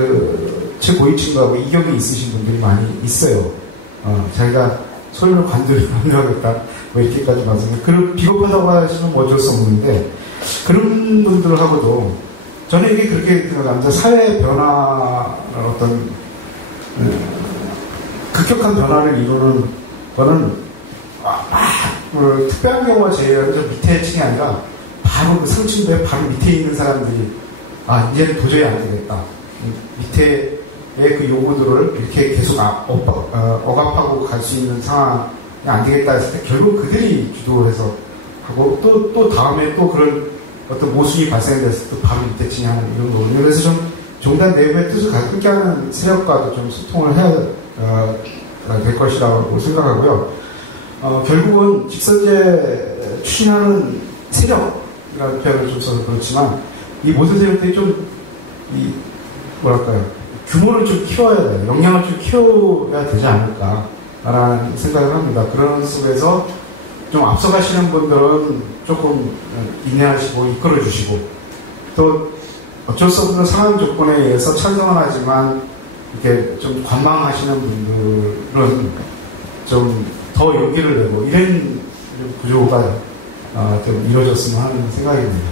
최고위층과 이격이 있으신 분들이 많이 있어요. 자기가 소임을 관두하겠다 뭐 이렇게까지 말씀해. 그럼 비겁하다고 하시면 어쩔 수 없는데 그런 분들하고도 저는 이게 그렇게 생각합니다. 사회 변화를 어떤 급격한 변화를 이루는 거는 특별한 경우가 제외하고 밑에 층이 아니라 바로 그 상층부에 바로 밑에 있는 사람들이 이제는 도저히 안 되겠다. 밑에의 그 요구들을 이렇게 계속 억압하고 갈 수 있는 상황이 안 되겠다 했을 때 결국 그들이 주도해서 하고 또 다음에 또 그런 어떤 모순이 발생됐을 때 바로 밑에 층이 하는 이런 거거든요. 그래서 좀 종단 내부의 뜻을 함께 하는 세력과도 좀 소통을 해야 될 것이라고 생각하고요. 결국은 직선제 추진하는 세력이라는 표현을 좀 써서 그렇지만 이 모든 세력들이 좀 규모를 좀 키워야 돼요. 역량을 좀 키워야 되지 않을까라는 생각을 합니다. 그런 속에서 좀 앞서가시는 분들은 조금 인내하시고 이끌어주시고 또 어쩔 수 없는 상황 조건에 의해서 찬성은 하지만 이렇게 좀 관망하시는 분들은 좀 더 용기를 내고 이런 구조가 좀 이루어졌으면 하는 생각입니다.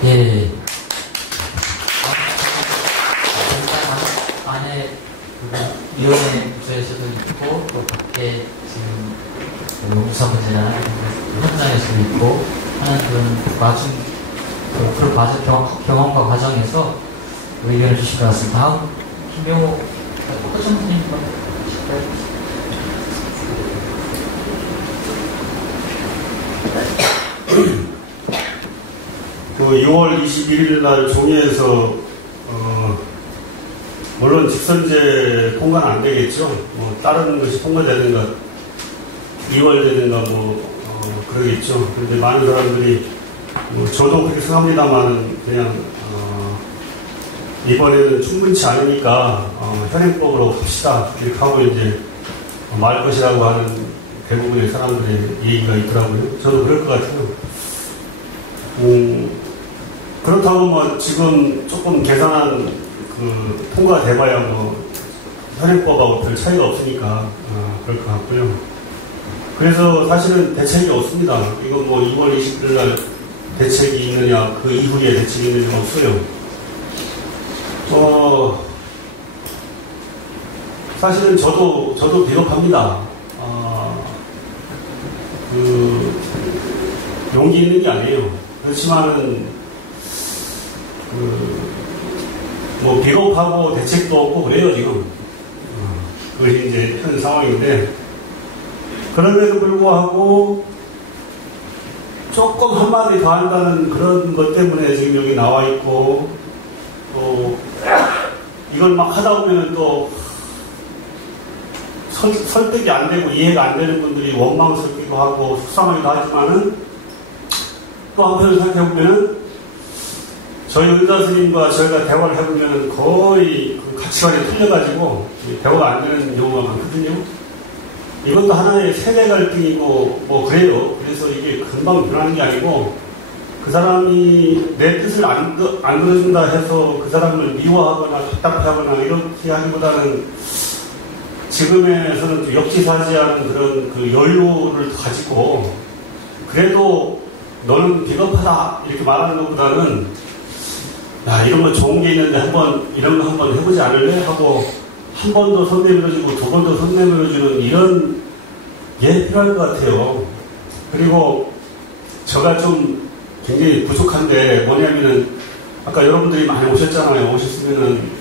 네. 예. 안에 위원회 부서에서도 있고 또 밖에 지금 농사 문제나 현장에서도 있고 하는 그런 경험과 과정에서 의견을 주신 것 같습니다. 다음 김병호 선생님 하실까요? 그 6월 21일 날 종이에서 물론 직선제 통과는 안 되겠죠. 다른 것이 통과되는가 2월 되는가 그러겠죠. 그런데 많은 사람들이 저도 그렇게 생각합니다만 그냥 이번에는 충분치 않으니까 현행법으로 갑시다 이렇게 하고 이제 말 것이라고 하는 대부분의 사람들의 얘기가 있더라고요. 저도 그럴 것 같아요. 그렇다고 지금 조금 계산한 통과돼봐야 현행법하고 별 차이가 없으니까 그럴 것 같고요. 그래서 사실은 대책이 없습니다. 이건 2월 20일 날 대책이 있느냐 그 이후에 대책이 있느냐 없어요. 사실은 저도 비겁합니다. 용기 있는 게 아니에요. 그렇지만은, 뭐, 비겁하고 대책도 없고 그래요, 지금. 그것이 이제 현 상황인데, 그럼에도 불구하고, 조금 한마디 더 한다는 그런 것 때문에 지금 여기 나와 있고, 또, 이걸 막 하다 보면 또, 설득이 안 되고 이해가 안 되는 분들이 원망스럽기도 하고 속상하기도 하지만은 또 한편으로 생각해보면은 저희 의사 스님과 저희가 대화를 해보면은 거의 그 가치관이 틀려가지고 대화가 안 되는 경우가 많거든요. 이것도 하나의 세대 갈등이고 뭐 그래요. 그래서 이게 금방 변하는 게 아니고 그 사람이 내 뜻을 안 들어준다 해서 그 사람을 미워하거나 답답해하거나 이렇게 하기보다는 지금에서는 좀 역지사지하는 그런 그 여유를 가지고 그래도 너는 비겁하다 이렇게 말하는 것보다는 야 이런 거 좋은 게 있는데 이런 거 한번 해보지 않을래? 하고 한 번 더 손 내밀어주고 두 번 더 손 내밀어주는 이런 게 필요할 것 같아요. 그리고 제가 좀 굉장히 부족한데 뭐냐면은 아까 여러분들이 많이 오셨잖아요. 오셨으면은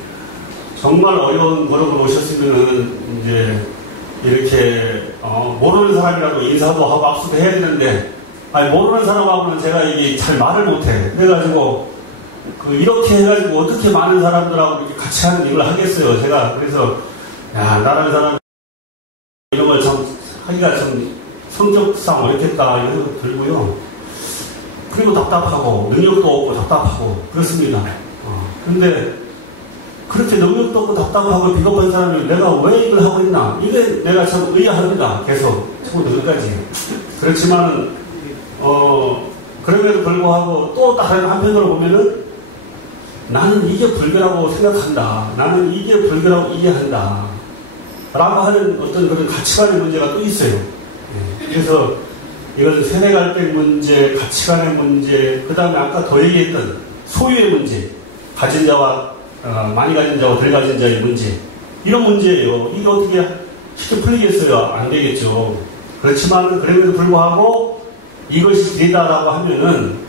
정말 어려운 걸음으로 오셨으면은 이제 이렇게 모르는 사람이라도 인사도 하고 악수도 해야 되는데 아니 모르는 사람하고는 제가 이게 잘 말을 못해. 그래가지고 이렇게 해가지고 어떻게 많은 사람들하고 이렇게 같이 하는 일을 하겠어요. 제가 그래서 야 나라는 사람 이런 걸 참 하기가 좀 성격상 어렵겠다 이런 생각 들고요. 그리고 답답하고 능력도 없고 답답하고 그렇습니다. 근데 그렇게 능력도 없고 답답하고 비겁한 사람이 내가 왜 이걸 하고 있나? 이게 내가 참 의아합니다. 계속 처음부터 끝까지. 그렇지만은 그럼에도 불구하고 또 다른 한편으로 보면은 나는 이게 불교라고 생각한다. 나는 이게 불교라고 이해한다. 라고 하는 어떤 그런 가치관의 문제가 또 있어요. 그래서 이것은 세대 갈등 문제, 가치관의 문제, 그 다음에 아까 더 얘기했던 소유의 문제, 가진 자와 많이 가진 자와 덜 가진 자의 문제, 이런 문제예요. 이게 어떻게 쉽게 풀리겠어요? 안 되겠죠. 그렇지만 그럼에도 불구하고 이것이 길다라고 하면은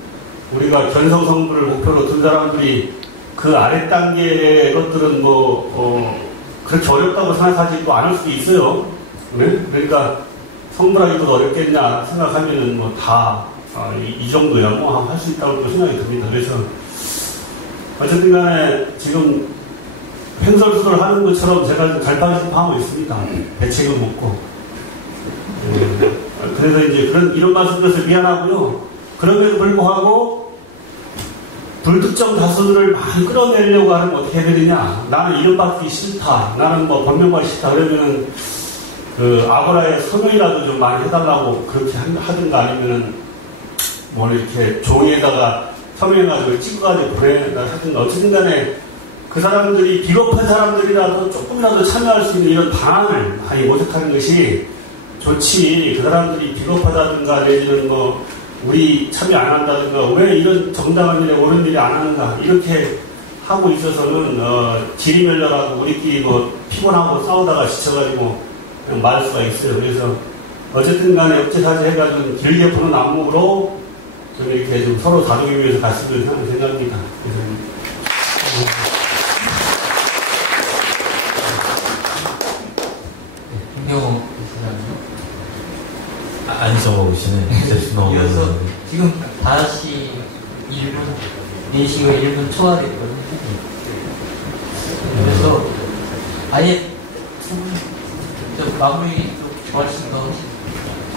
우리가 견성성불을 목표로 둔 사람들이 그 아래 단계의 것들은 그렇게 어렵다고 생각하지도 않을 수도 있어요. 네? 그러니까 성불하기도 어렵겠냐 생각하면은 이 정도야 할 수 있다고 생각이 듭니다. 그래서 어쨌든 간에 지금 횡설수설 하는 것처럼 제가 갈팡질팡하고 있습니다. 대책은 묻고. 그래서 이제 이런 말씀드려서 미안하고요. 그럼에도 불구하고 불특정 다수들을 많이 끌어내려고 하면 어떻게 해야 되느냐. 나는 이름 받기 싫다. 나는 법명받기 싫다. 그러면은 아고라에 서명이라도 좀 많이 해달라고 그렇게 하든가 아니면은 이렇게 종이에다가 서명해가지고 찍어가지고 보내다 하든가 어쨌든 간에 그 사람들이 비겁한 사람들이라도 조금이라도 참여할 수 있는 이런 방안을 많이 모색하는 것이 좋지. 그 사람들이 비겁하다든가 내지는 우리 참여 안 한다든가 왜 이런 정당한 일에 옳은 일이 안 하는가 이렇게 하고 있어서는 지리멸렬하고 우리끼리 피곤하고 싸우다가 지쳐가지고 그냥 말할 수가 있어요. 그래서 어쨌든 간에 역지사지 해가지고 길게 푸는 안목으로 좀 이렇게 좀 서로 다루기 위해서 갔으면 하는 생각입니다. 김경호 이사장님. 안 적어보시네. 이어서 지금 5시 1분, 4시가 1분 초과됐거든요. 그래서 아예 마무리 좀 훨씬 더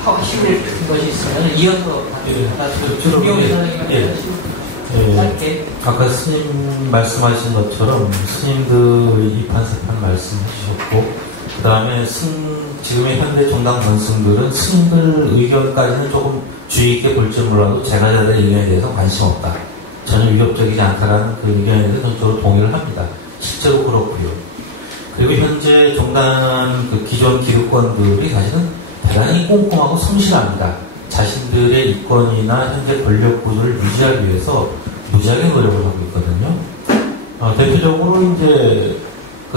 하시고 싶은 것이 있으면 이어서 김경호 이사장님한테 짧게. 아까 스님 말씀하신 것처럼 스님들이 이판세판 말씀하셨고 그 다음에 지금의 현대 정당 권승들은 스님들 의견까지는 조금 주의 있게 볼지 몰라도 제가자들의 의견에 대해서 관심 없다. 전혀 위협적이지 않다라는 그 의견에 대해서 전적으로 동의를 합니다. 실제로 그렇고요. 그리고 현재 정당 기존 기득권들이 사실은 대단히 꼼꼼하고 성실합니다. 자신들의 이권이나 현재 권력 구조를 유지하기 위해서 무지하게 노력을 하고 있거든요. 대표적으로 이제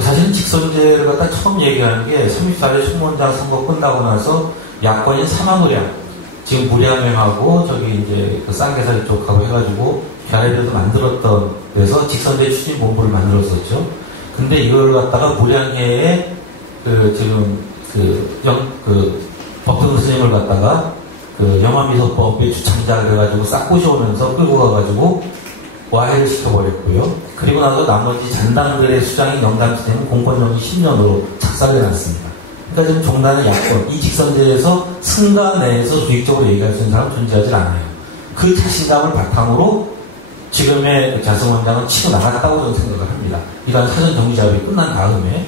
사실은 직선제를 갖다 처음 얘기하는 게 34대 총무원장 선거 끝나고 나서 야권인 사마무량 지금 무량행하고 저기 이제 그 쌍계사리 쪽하고 해가지고 결합해서 만들었던 데서 직선제 추진본부를 만들었었죠. 근데 이걸 갖다가 무량회에 지금 법등 스님을 갖다가 영화미소법의 주창자를 해가지고 싹 꼬셔오면서 끌고 가가지고 와해를 시켜버렸고요. 그리고 나서 나머지 잔당들의 수장인 영담스님은 공권정지 10년으로 착살해놨습니다. 그러니까 지금 종단의 야권, 이 직선제에서 승가 내에서 조직적으로 얘기할 수 있는 사람은 존재하지 않아요. 그 자신감을 바탕으로 지금의 자승원장은 치고 나갔다고 저는 생각을 합니다. 이러한 사전 정지 작업이 끝난 다음에.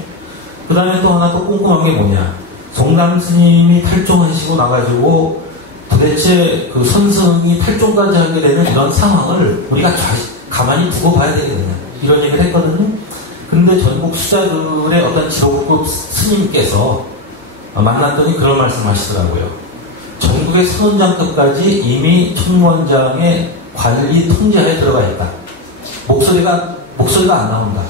그 다음에 또 하나 또 꼼꼼한 게 뭐냐. 종단 스님이 탈종하시고 나가지고 도대체 그 선승이 탈종까지 하게 되는 이런 상황을 우리가 가만히 두고 봐야 되겠느냐. 이런 얘기를 했거든요. 근데 전국 수자들의 어떤 지도급 스님께서 만났더니 그런 말씀 하시더라고요. 전국의 선원장급까지 이미 총무원장의 관리 통제하에 들어가 있다. 목소리가 안 나온다.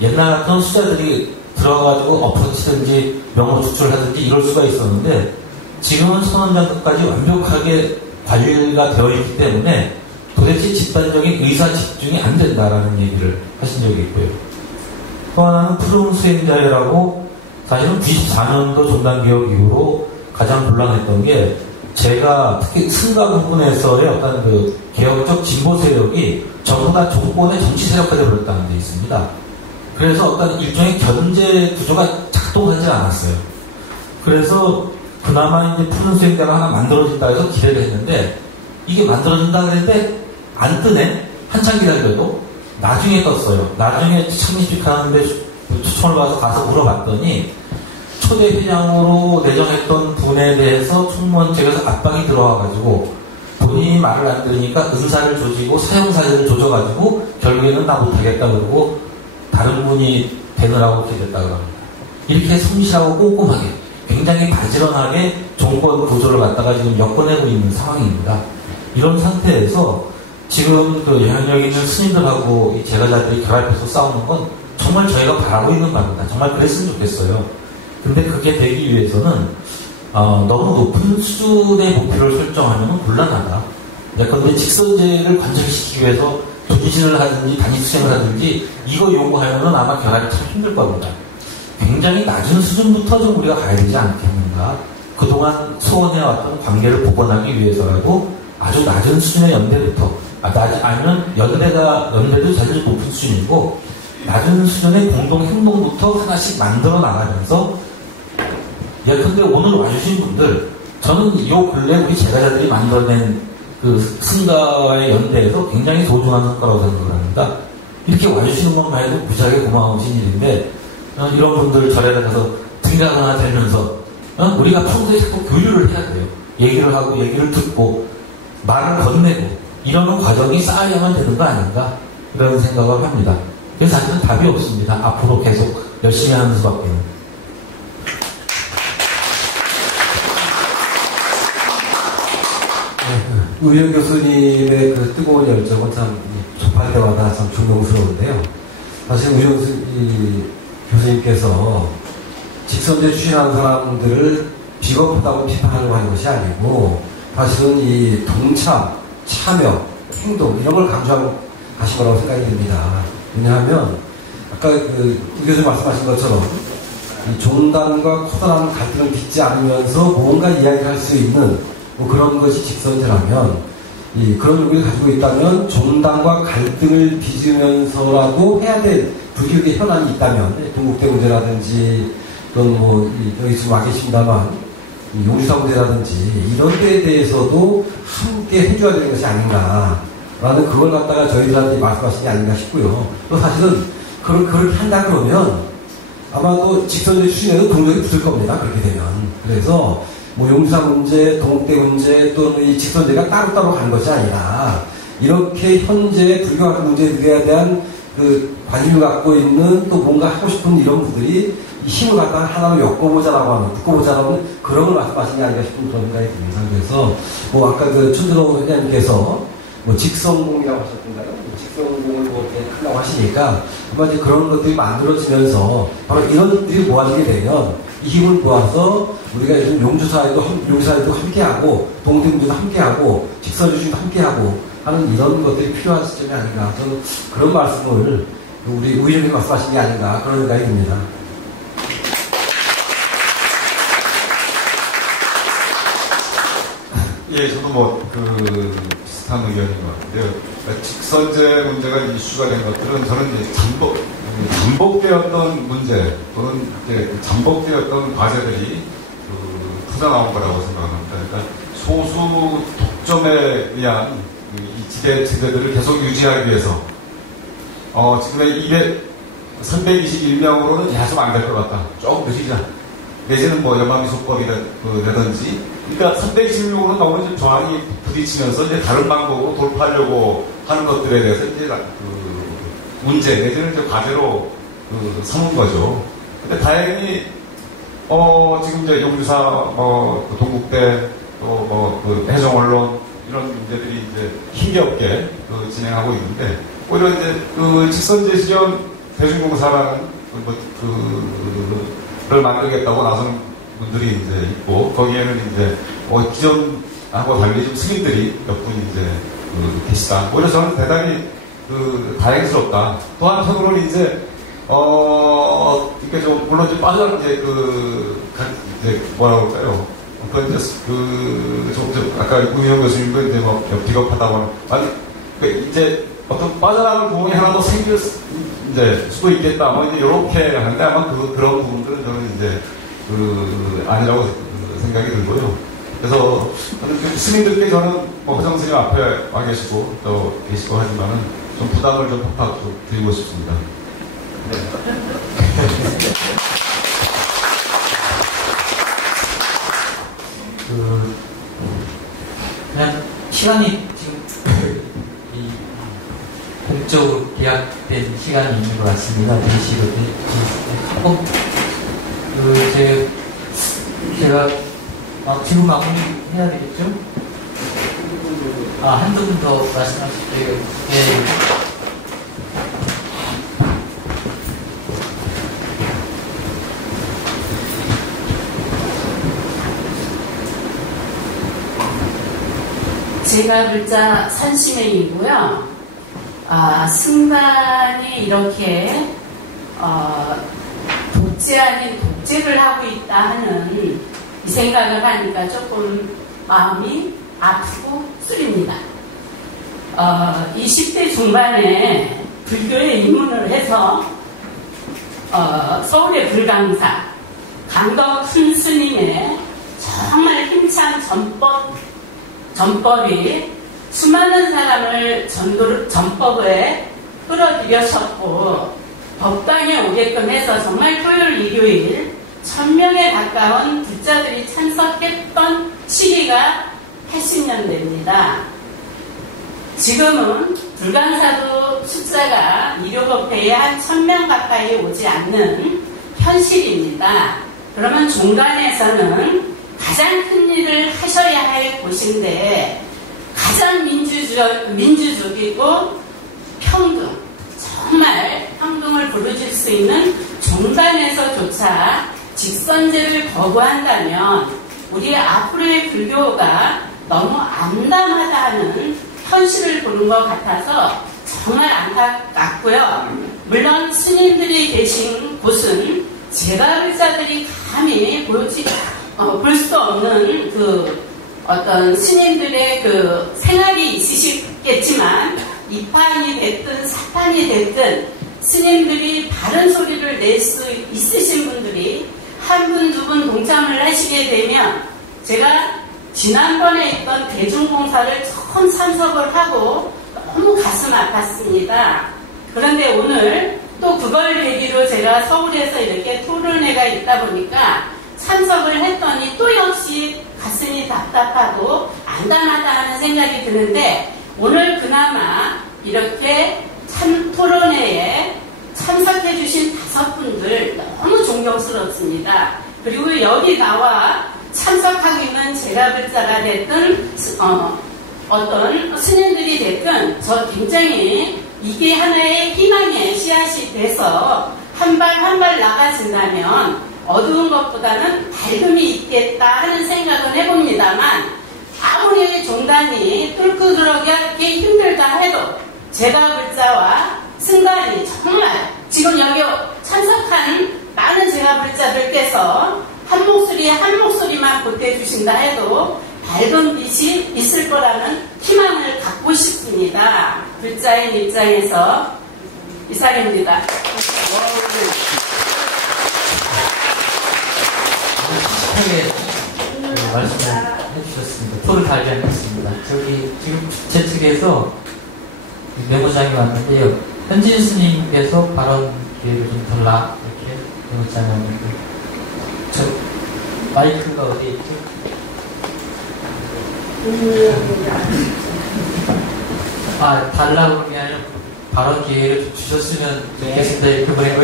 옛날 같은 수자들이 들어가가지고 엎어치든지 명호축출을 하든지 이럴 수가 있었는데 지금은 선원장급까지 완벽하게 관리가 되어 있기 때문에 도대체 집단적인 의사 집중이 안 된다라는 얘기를 하신 적이 있고요. 또 하나는 푸른 수행자회라고 사실은 94년도 종단개혁 이후로 가장 곤란했던 게 제가 특히 승가 부분에서의 어떤 그 개혁적 진보 세력이 전부 다 정권의 정치 세력화 되어버렸다는 데 있습니다. 그래서 어떤 일종의 견제 구조가 작동하지 않았어요. 그래서 그나마 이제 푸른 수행자가 하나 만들어진다 해서 기대를 했는데 이게 만들어진다 그랬는데 안 뜨네? 한참 기다려도 나중에 떴어요. 나중에 창립식하는데 초청을 받아서 가서 물어봤더니 초대 회장으로 내정했던 분에 대해서 총무원 측에서 압박이 들어와가지고 본인이 말을 안 들으니까 은사를 조지고 사용사실을 조져가지고 결국에는 나 못하겠다 그러고 다른 분이 되느라고 그렇게 됐다고 합니다. 이렇게 성실하고 꼼꼼하게 굉장히 바지런하게 정권 구조를 갖다가 지금 엮어내고 있는 상황입니다. 이런 상태에서 지금 그 영향력 있는 스님들하고 이 제가자들이 결합해서 싸우는 건 정말 저희가 바라고 있는 겁니다. 정말 그랬으면 좋겠어요. 근데 그게 되기 위해서는 너무 높은 수준의 목표를 설정하면 곤란하다. 그런데 직선제를 관철시키기 위해서 분신을 하든지 단위수행을 하든지 이거 요구하면 아마 결합이 참 힘들 겁니다. 굉장히 낮은 수준부터 좀 우리가 가야 되지 않겠는가. 그동안 소원해왔던 관계를 복원하기 위해서라도 아주 낮은 수준의 연대부터 아니면 연대도 사실 높은 수준이고 낮은 수준의 공동 행동부터 하나씩 만들어 나가면서 예컨대 오늘 와주신 분들 저는 요 근래 우리 제자들이 만들어낸 그 승가의 연대에서 굉장히 소중한 성과라고 생각을 합니다. 이렇게 와주시는 것만 해도 무지하게 고마우신 일인데 이런 분들 절에 가서 등장 하나 되면서 우리가 평소에 자꾸 교류를 해야 돼요. 얘기를 하고 얘기를 듣고 말을 건네고 이러는 과정이 쌓여야만 되는 거 아닌가 이런 생각을 합니다. 그래서 사실은 답이 없습니다. 앞으로 계속 열심히 하는 수밖에는. 우영 교수님의 그 뜨거운 열정은 참 접할 때마다 참 존경스러운데요. 사실 우영 교수님께서 직선제 추진하는 사람들을 비겁하다고 비판하려고 하는 것이 아니고 사실은 이 동참, 참여, 행동 이런 걸 강조하신 거라고 생각이 듭니다. 왜냐하면 아까 그 우 교수님 말씀하신 것처럼 이 종단과 커다란 갈등을 빚지 않으면서 뭔가 이야기를 할 수 있는 뭐 그런 것이 직선제라면 그런 요구를 가지고 있다면 종단과 갈등을 빚으면서라도 해야 될 불교의 현안이 있다면 동국대 문제라든지 또는 뭐 여기 지금 와 계십니다만 용주사 문제라든지 이런 데에 대해서도 함께 해줘야 되는 것이 아닌가라는 그걸 갖다가 저희들한테 말씀하신 게 아닌가 싶고요. 또 사실은 그렇게 한다 그러면 아마도 직선제 추진에도 동력이 붙을 겁니다. 그렇게 되면. 그래서 뭐 용주사 문제, 동국대 문제 또는 이 직선제가 따로따로 가는 것이 아니라 이렇게 현재 불교하는 문제들에 대한 그 관심을 갖고 있는 또 뭔가 하고 싶은 이런 분들이 이 힘을 갖다가 하나로 엮어보자라고 하는, 묶어보자라고 하는 그런 걸 말씀하신 게 아닌가 싶은 그런 생각이 듭니다. 그래서 뭐 아까 그 춘준호 회장님께서 뭐 직성공이라고 하셨던가요? 직성공을 뭐 하려고 하시니까 아마 이제 그런 것들이 만들어지면서 바로 이런 것들이 모아지게 되면 이 힘을 모아서 우리가 요즘 용주사회도 함께하고 동대문제도 함께하고 직선주주도 함께하고 하는 이런 것들이 필요한 시점이 아닌가. 저는 그런 말씀을 우리 우희정님 말씀하신 게 아닌가 그런 생각이 듭니다. 예, 저도 뭐 비슷한 의견인 것 같은데요. 직선제 문제가 이슈가 된 것들은 저는 이제 잠복되었던 문제 또는 이제 잠복되었던 과제들이 터져나온 거라고 생각합니다. 그러니까 소수 독점에 의한 이 지대들을 계속 유지하기 위해서 지금의 321명으로는 계속 안 될 것 같다. 조금 느리자. 내지는 뭐 연방미소법이라든지 그러니까 326으로 너무 좀 저항이 부딪히면서 이제 다른 방법으로 돌파하려고 하는 것들에 대해서 이제 문제 내지는 이제 과제로 삼은 거죠. 근데 다행히 지금 이제 용주사 동국대 또 해정언론 이런 문제들이 이제 힘겹게 진행하고 있는데 오히려 이제 직선제 시점 대중공사라는 를 만들겠다고 나선 분들이 이제 있고 거기에는 이제 기존하고 달리 좀 스님들이 몇 분 이제 계시다. 오히려 저는 대단히 다행스럽다. 또 한편으로는 이제 이렇게 좀 물론 이제 빠져 이제 이제 뭐라 그럴까요? 그건 이제 아까 우희정 교수님도 이제 비겁하다고 하는 이제 어떤 빠져나가는 부분이 하나 더 생길 이제 수도 있겠다. 이제 이렇게 하는데 아마 그런 부분들은 저는 이제 아니라고 생각이 들고요. 그래서 저는 스님들께 저는 허정 스님 앞에 와 계시고 또 계시고 하지만은 좀 부담을 좀 팍팍 드리고 싶습니다. 네. 그냥 시간이 지금 본격적으로 계약된 시간이 있는 것 같습니다. 4시로 제가 지금 마무리해야 되겠죠? 한두 분 더 말씀하실게요. 네. 제가 글자 산시맹이고요. 승관이 이렇게 독재 아닌 독재를 하고 있다 하는 이 생각을 하니까 조금 마음이 아프고 쓰립니다. 20대 중반에 불교에 입문을 해서 서울의 불강사 강덕훈 스님의 정말 힘찬 전법이 수많은 사람을 전법에 끌어들여셨고 법당에 오게끔 해서 정말 토요일, 일요일 1000명에 가까운 부자들이 참석했던 시기가 80년대입니다. 지금은 불강사도 숫자가 일요법회에 한 1000명 가까이 오지 않는 현실입니다. 그러면 종간에서는 가장 큰 일을 하셔야 할 곳인데 가장 민주적이고 정말 평등을 부르질 수 있는 종단에서조차 직선제를 거부한다면 우리 앞으로의 불교가 너무 암담하다는 현실을 보는 것 같아서 정말 안타깝고요. 물론 스님들이 계신 곳은 제가불자들이 감히 볼 수 없는 어떤 스님들의 생활이 있으시겠지만 이판이 됐든 사판이 됐든 스님들이 바른 소리를 낼 수 있으신 분들이 한 분, 두 분 동참을 하시게 되면 제가 지난번에 있던 대중봉사를 처음 참석을 하고 너무 가슴 아팠습니다. 그런데 오늘 또 그걸 계기로 제가 서울에서 이렇게 토론회가 있다 보니까 참석을 했더니 또 역시 가슴이 답답하고 안담하다 하는 생각이 드는데 오늘 그나마 이렇게 토론회에 참석해 주신 5분들 너무 존경스럽습니다. 그리고 여기 나와 참석하고 있는 제가불자가 됐든 어떤 스님들이 됐든 저 굉장히 이게 하나의 희망의 씨앗이 돼서 한 발 한 발 나가진다면 어두운 것보다는 밝음이 있겠다 하는 생각은 해봅니다만, 아무리 종단이 뚫고 들어가기 힘들다 해도 제가 불자와 승관이 정말 지금 여기 참석한 많은 제가 불자들께서 한 목소리 한 목소리만 보태주신다 해도 밝은 빛이 있을 거라는 희망을 갖고 싶습니다. 불자인 입장에서 이상입니다. 솔직하게 말씀을 해주셨습니다. 표를 발견했습니다. 저기 지금 제 측에서 메모장이 왔는데요. 현진 스님께서 발언 기회를 좀 달라 이렇게 메모장이 왔는데, 저 마이크가 어디에 있죠? 아, 달라고 그런 게 아니라 발언 기회를 좀 주셨으면 좋겠습니다. 이렇게 뭐예요?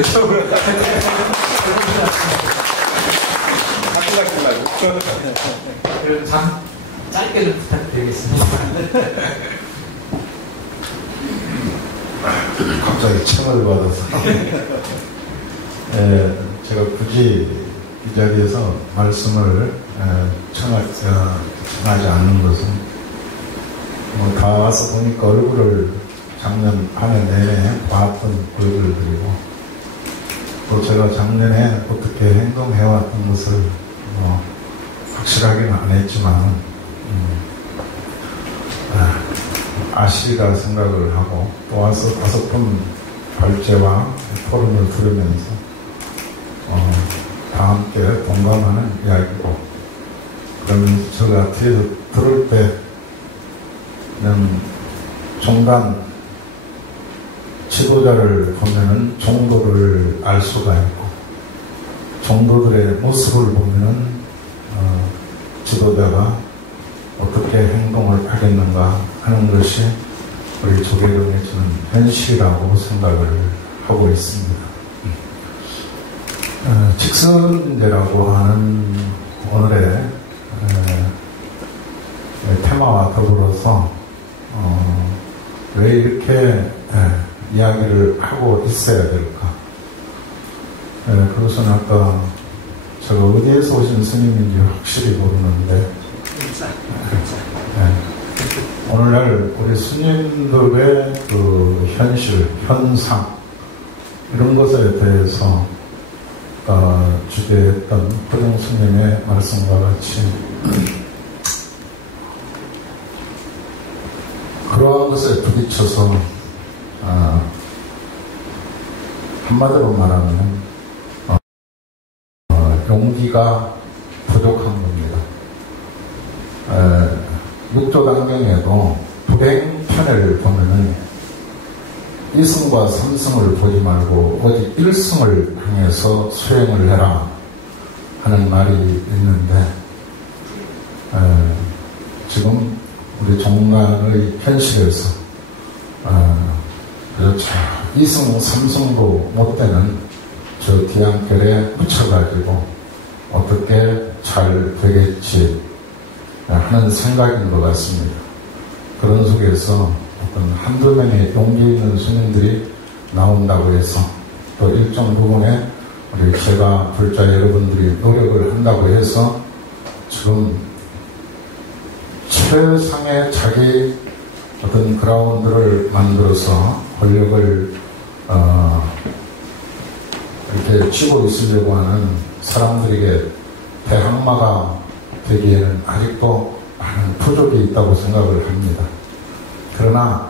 그럼 짧게 좀 부탁드리겠습니다. 갑자기 청을 받아서 제가 굳이 이 자리에서 말씀을 청하지 않는 것은 다 와서 보니까 얼굴을 작년 한 해 내내 봤던 얼굴들이고, 또 제가 작년에 어떻게 행동해왔던 것을 확실하게는 안 했지만 아시리라 생각을 하고, 또 와서 5번 발제와 토론을 들으면서 다 함께 동감하는 이야기고, 그러면서 제가 뒤에서 들을 때는 종단 지도자를 보면은 종도를 알 수가 있고, 종도들의 모습을 보면은 지도자가 어떻게 행동을 하겠는가 하는 것이 우리 조계룡에 주는 현실이라고 생각을 하고 있습니다. 직선제라고 하는 오늘의 테마와 더불어서 왜 이렇게 이야기를 하고 있어야 될까? 그것은 아까 제가 어디에서 오신 스님인지 확실히 모르는데, 오늘날 우리 스님들의 그 현실, 현상, 이런 것에 대해서 주제했던 허정 스님의 말씀과 같이 그러한 것에 부딪혀서 한마디로 말하면 용기가 부족한 겁니다. 육조당경에도 불행편을 보면은 2승과 3승을 보지 말고 오직 1승을 향해서 수행을 해라 하는 말이 있는데, 지금 우리 종간의 현실에서 2승, 3승도 못 되는 저 뒤안결에 묻혀가지고 어떻게 잘 되겠지 하는 생각인 것 같습니다. 그런 속에서 어떤 한두 명의 용기 있는 스님들이 나온다고 해서, 또 일정 부분에 우리 제가 불자 여러분들이 노력을 한다고 해서 지금 최상의 자기 어떤 그라운드를 만들어서 권력을 이렇게 쥐고 있으려고 하는 사람들에게 대항마가 되기에는 아직도 많은 부족이 있다고 생각을 합니다. 그러나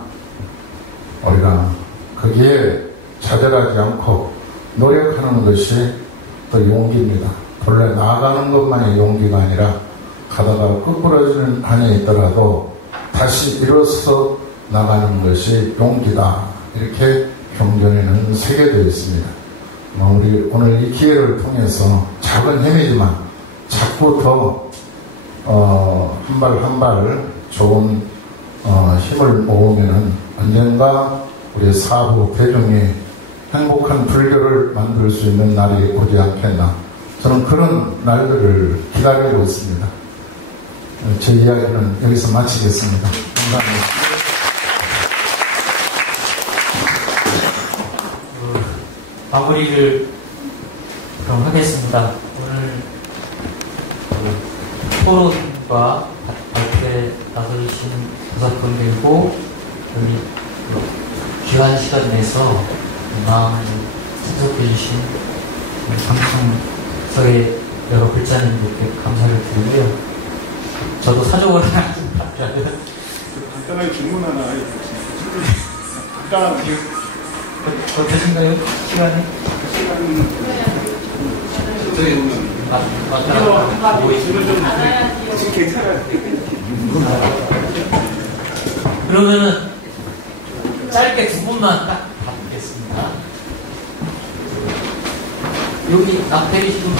우리가 거기에 좌절하지 않고 노력하는 것이 또 용기입니다. 본래 나아가는 것만이 용기가 아니라 가다가 끄꾸러지는 한이 있더라도 다시 일어서 나가는 것이 용기다, 이렇게 경전에는 새겨져 있습니다. 우리 오늘 이 기회를 통해서 작은 힘이지만 자꾸 더 한 발 한 발 좋은 힘을 모으면은 언젠가 우리 사부 대중이 행복한 불교를 만들 수 있는 날이 오지 않겠나, 저는 그런 날들을 기다리고 있습니다. 제 이야기는 여기서 마치겠습니다. 감사합니다. 마무리를 그럼 하겠습니다. 오늘 토론과 발표에 나서주신 5분 그리고 여기 귀한 시간 내서 마음을 참석해주신 방송석의 여러 글자님들께 감사를 드리고요. 저도 사족을 하나 간단하게 질문 하나 간단하게 어떠신가요? 시간이? 지금 괜찮아요. 그러면은 짧게 두 분만 딱 받겠습니다. 여기 앞에 계신 분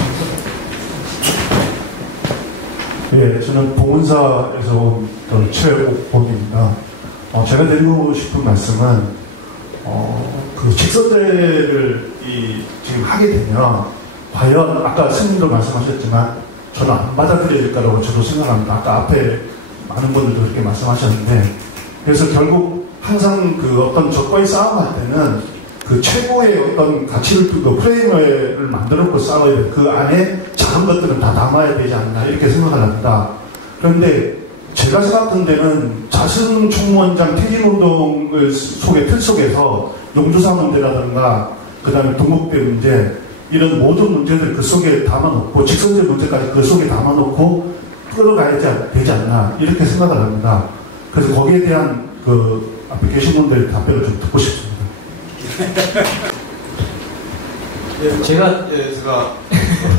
예, 저는 보건사에서 온 최옥복입니다. 제가 드리고 싶은 말씀은 그 직선제를 지금 하게 되면 과연 아까 스님도 말씀하셨지만 저는 안 받아들여야 될까라고 저도 생각합니다. 아까 앞에 많은 분들도 그렇게 말씀하셨는데 그래서 결국 항상 그 어떤 적과의 싸움할 때는 그 최고의 어떤 가치를 두고 프레임을 만들어놓고 싸워야 돼. 그 안에 작은 것들은 다 담아야 되지 않나 이렇게 생각을 합니다. 그런데 제가 생각한 데는 자승 총무원장 퇴진운동을 속의 틀 속에서 용주사 문제라든가 그 다음에 동국대 문제 이런 모든 문제들 그 속에 담아놓고 직선제 문제까지 그 속에 담아놓고 끌어가야 되지 않나 이렇게 생각을 합니다. 그래서 거기에 대한 그 앞에 계신 분들의 답변을 좀 듣고 싶습니다. 제가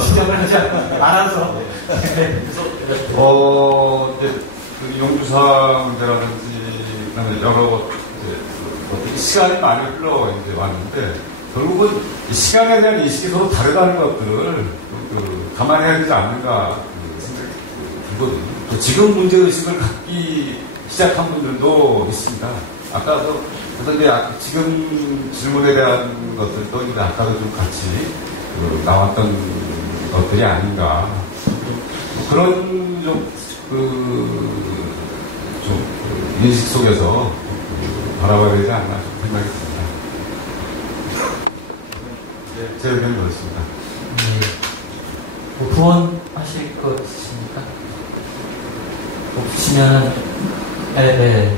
시작을 하지 않아서 이제 그 용주사 문제라든지 여러 시간이 많이 흘러 이제 왔는데 결국은 시간에 대한 인식이 서로 다르다는 것들을 감안해야 되지 않는가 생각이 들거든요. 또 지금 문제의식을 갖기 시작한 분들도 있습니다. 아까도 그런데 지금 질문에 대한 것들도 이제 아까도 좀 같이 나왔던 것들이 아닌가 그런 인식 속에서 바라봐야 되지 않나 생각이 듭니다. 제 의견은 그렇습니다. 뭐 후원하실 거 있으십니까? 없으면 네.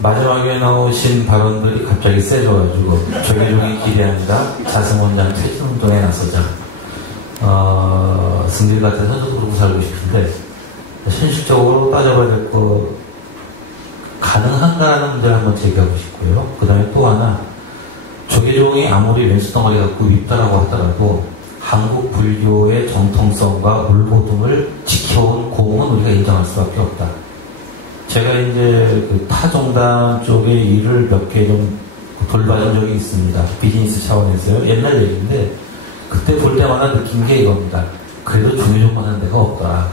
마지막에 나오신 발언들이 갑자기 세져가지고 조계종이 기대합니다. 자승원장 퇴진운동에 나서자. 승질 같아서 저도 그러고 살고 싶은데 현실적으로 따져봐야 될 거 가능한가라는 문제를 한번 제기하고 싶고요. 그 다음에 또 하나 조계종이 아무리 왼수덩어리 갖고 밉다라고 하더라도 한국 불교의 정통성과 물보듬을 지켜온 공은 우리가 인정할 수밖에 없다. 제가 이제 그 타종단 쪽의 일을 몇 개 좀 돌봐준 적이 있습니다. 비즈니스 차원에서요. 옛날 얘기인데 그때 볼 때마다 느낀 게 이겁니다. 그래도 조계종만 하는 데가 없다.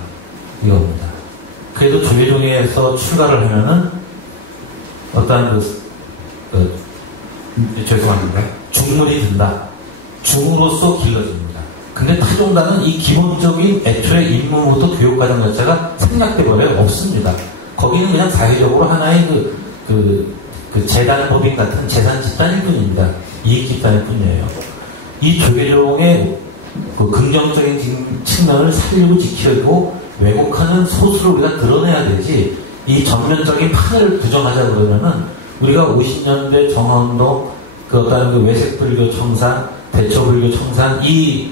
이겁니다. 그래도 조계종에서 출가를 하면은 어떤 죄송합니다. 중물이 든다. 중으로서 길러집니다. 근데 타종단은 이 기본적인 애초의 임무부터 교육과정 자체가 생략돼버려요. 없습니다. 거기는 그냥 사회적으로 하나의 그 재단법인 같은 재산 집단일 뿐입니다. 이익 집단일 뿐이에요. 이 조계종의 그 긍정적인 측면을 살리고 지키고 왜곡하는 소수를 우리가 드러내야 되지, 이 전면적인 판을 부정하자 그러면은 우리가 50년대 정화운동, 그 어떤 그 외색불교 청산, 대처불교 청산, 이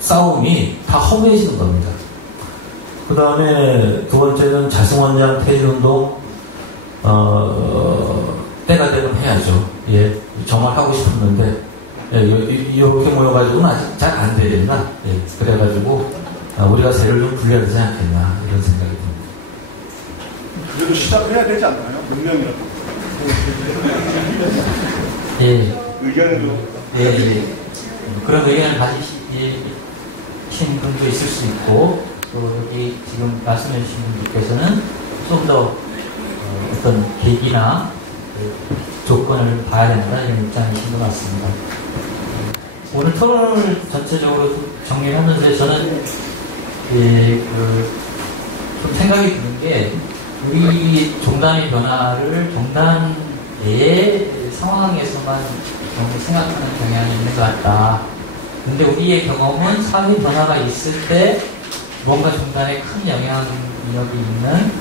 싸움이 다 허무해지는 겁니다. 그 다음에 두 번째는 자승원장 퇴진운동, 때가 되면 해야죠. 예, 정말 하고 싶었는데, 예, 이렇게 모여가지고는 아직 잘 안 되겠나. 예, 그래가지고, 우리가 세를 좀 굴려야 되지 않겠나, 이런 생각이 듭니다. 그래도 시작을 해야 되지 않나요? 분명이라도. 예. 의견에도. 예. 그런 의견을 가지신 분도 있을 수 있고, 또 여기 지금 말씀해주신 분들께서는 좀 더 어떤 계기나 조건을 봐야 된다, 이런 입장이신 것 같습니다. 오늘 토론을 전체적으로 정리하면서 저는 좀 생각이 드는 게, 우리 종단의 변화를 종단 내 상황에서만 너무 생각하는 경향이 있는 것 같다. 근데 우리의 경험은 사회 변화가 있을 때 뭔가 종단에 큰 영향력이 있는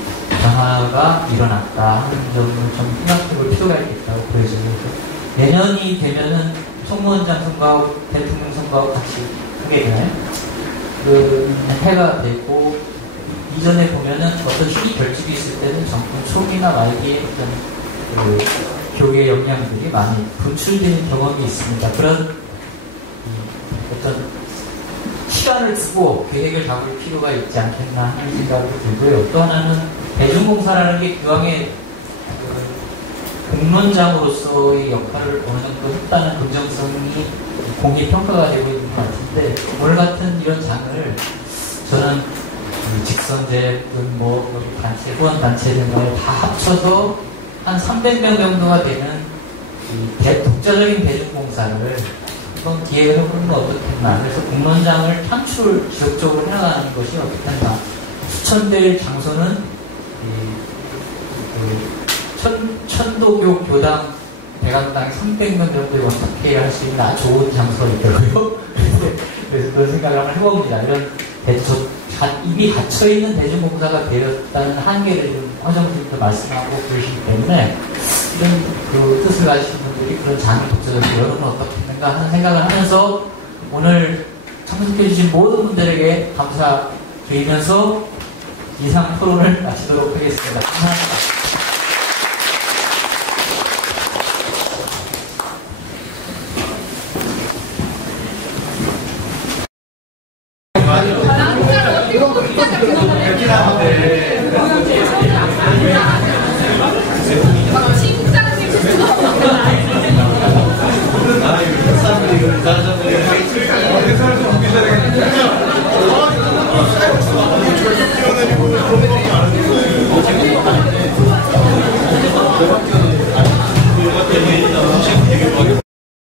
변화가 일어났다 하는 점을 좀 생각해볼 필요가 있겠다고 보여져요. 내년이 되면은 총무원장 선거하고 대통령 선거하고 같이 하게 되나요? 그 해가 되고 이전에 보면은 어떤 힘이 결집이 있을 때는 정권 초기나 말기에 어떤 그 교계 역량들이 많이 분출되는 경험이 있습니다. 그런 어떤 시간을 두고 계획을 잡을 필요가 있지 않겠나 하는 생각이 들고요. 또 하나는 대중공사라는 게 그왕의 공론장으로서의 역할을 어느 정도 했다는 긍정성이 공개 평가가 되고 있는 것 같은데 오늘 같은 이런 장을 저는 직선제, 단체, 후원단체 등을 다 합쳐서 한 300명 정도가 되는 독자적인 대중공사를 한번 기획을 해보는 건 어떻겠나. 그래서 공론장을 지속적으로 해나가는 것이 어떻겠나. 추천될 장소는 천도교 교당 대강당 300명 정도의 원탁회의를 할 수 있는 아주 좋은 장소가 있더라고요. 그래서 그런 생각을 한번 해봅니다. 이런 이미 갇혀있는 대중공사가 되었다는 한계를 좀 허정님도 말씀하고 그러시기 때문에 이런 그 뜻을 가지신 분들이 그런 장을 독자적으로 열어보면 어떻겠는가 하는 생각을 하면서 오늘 참석해주신 모든 분들에게 감사드리면서 이상 토론을 마치도록 하겠습니다. 감사합니다. 네.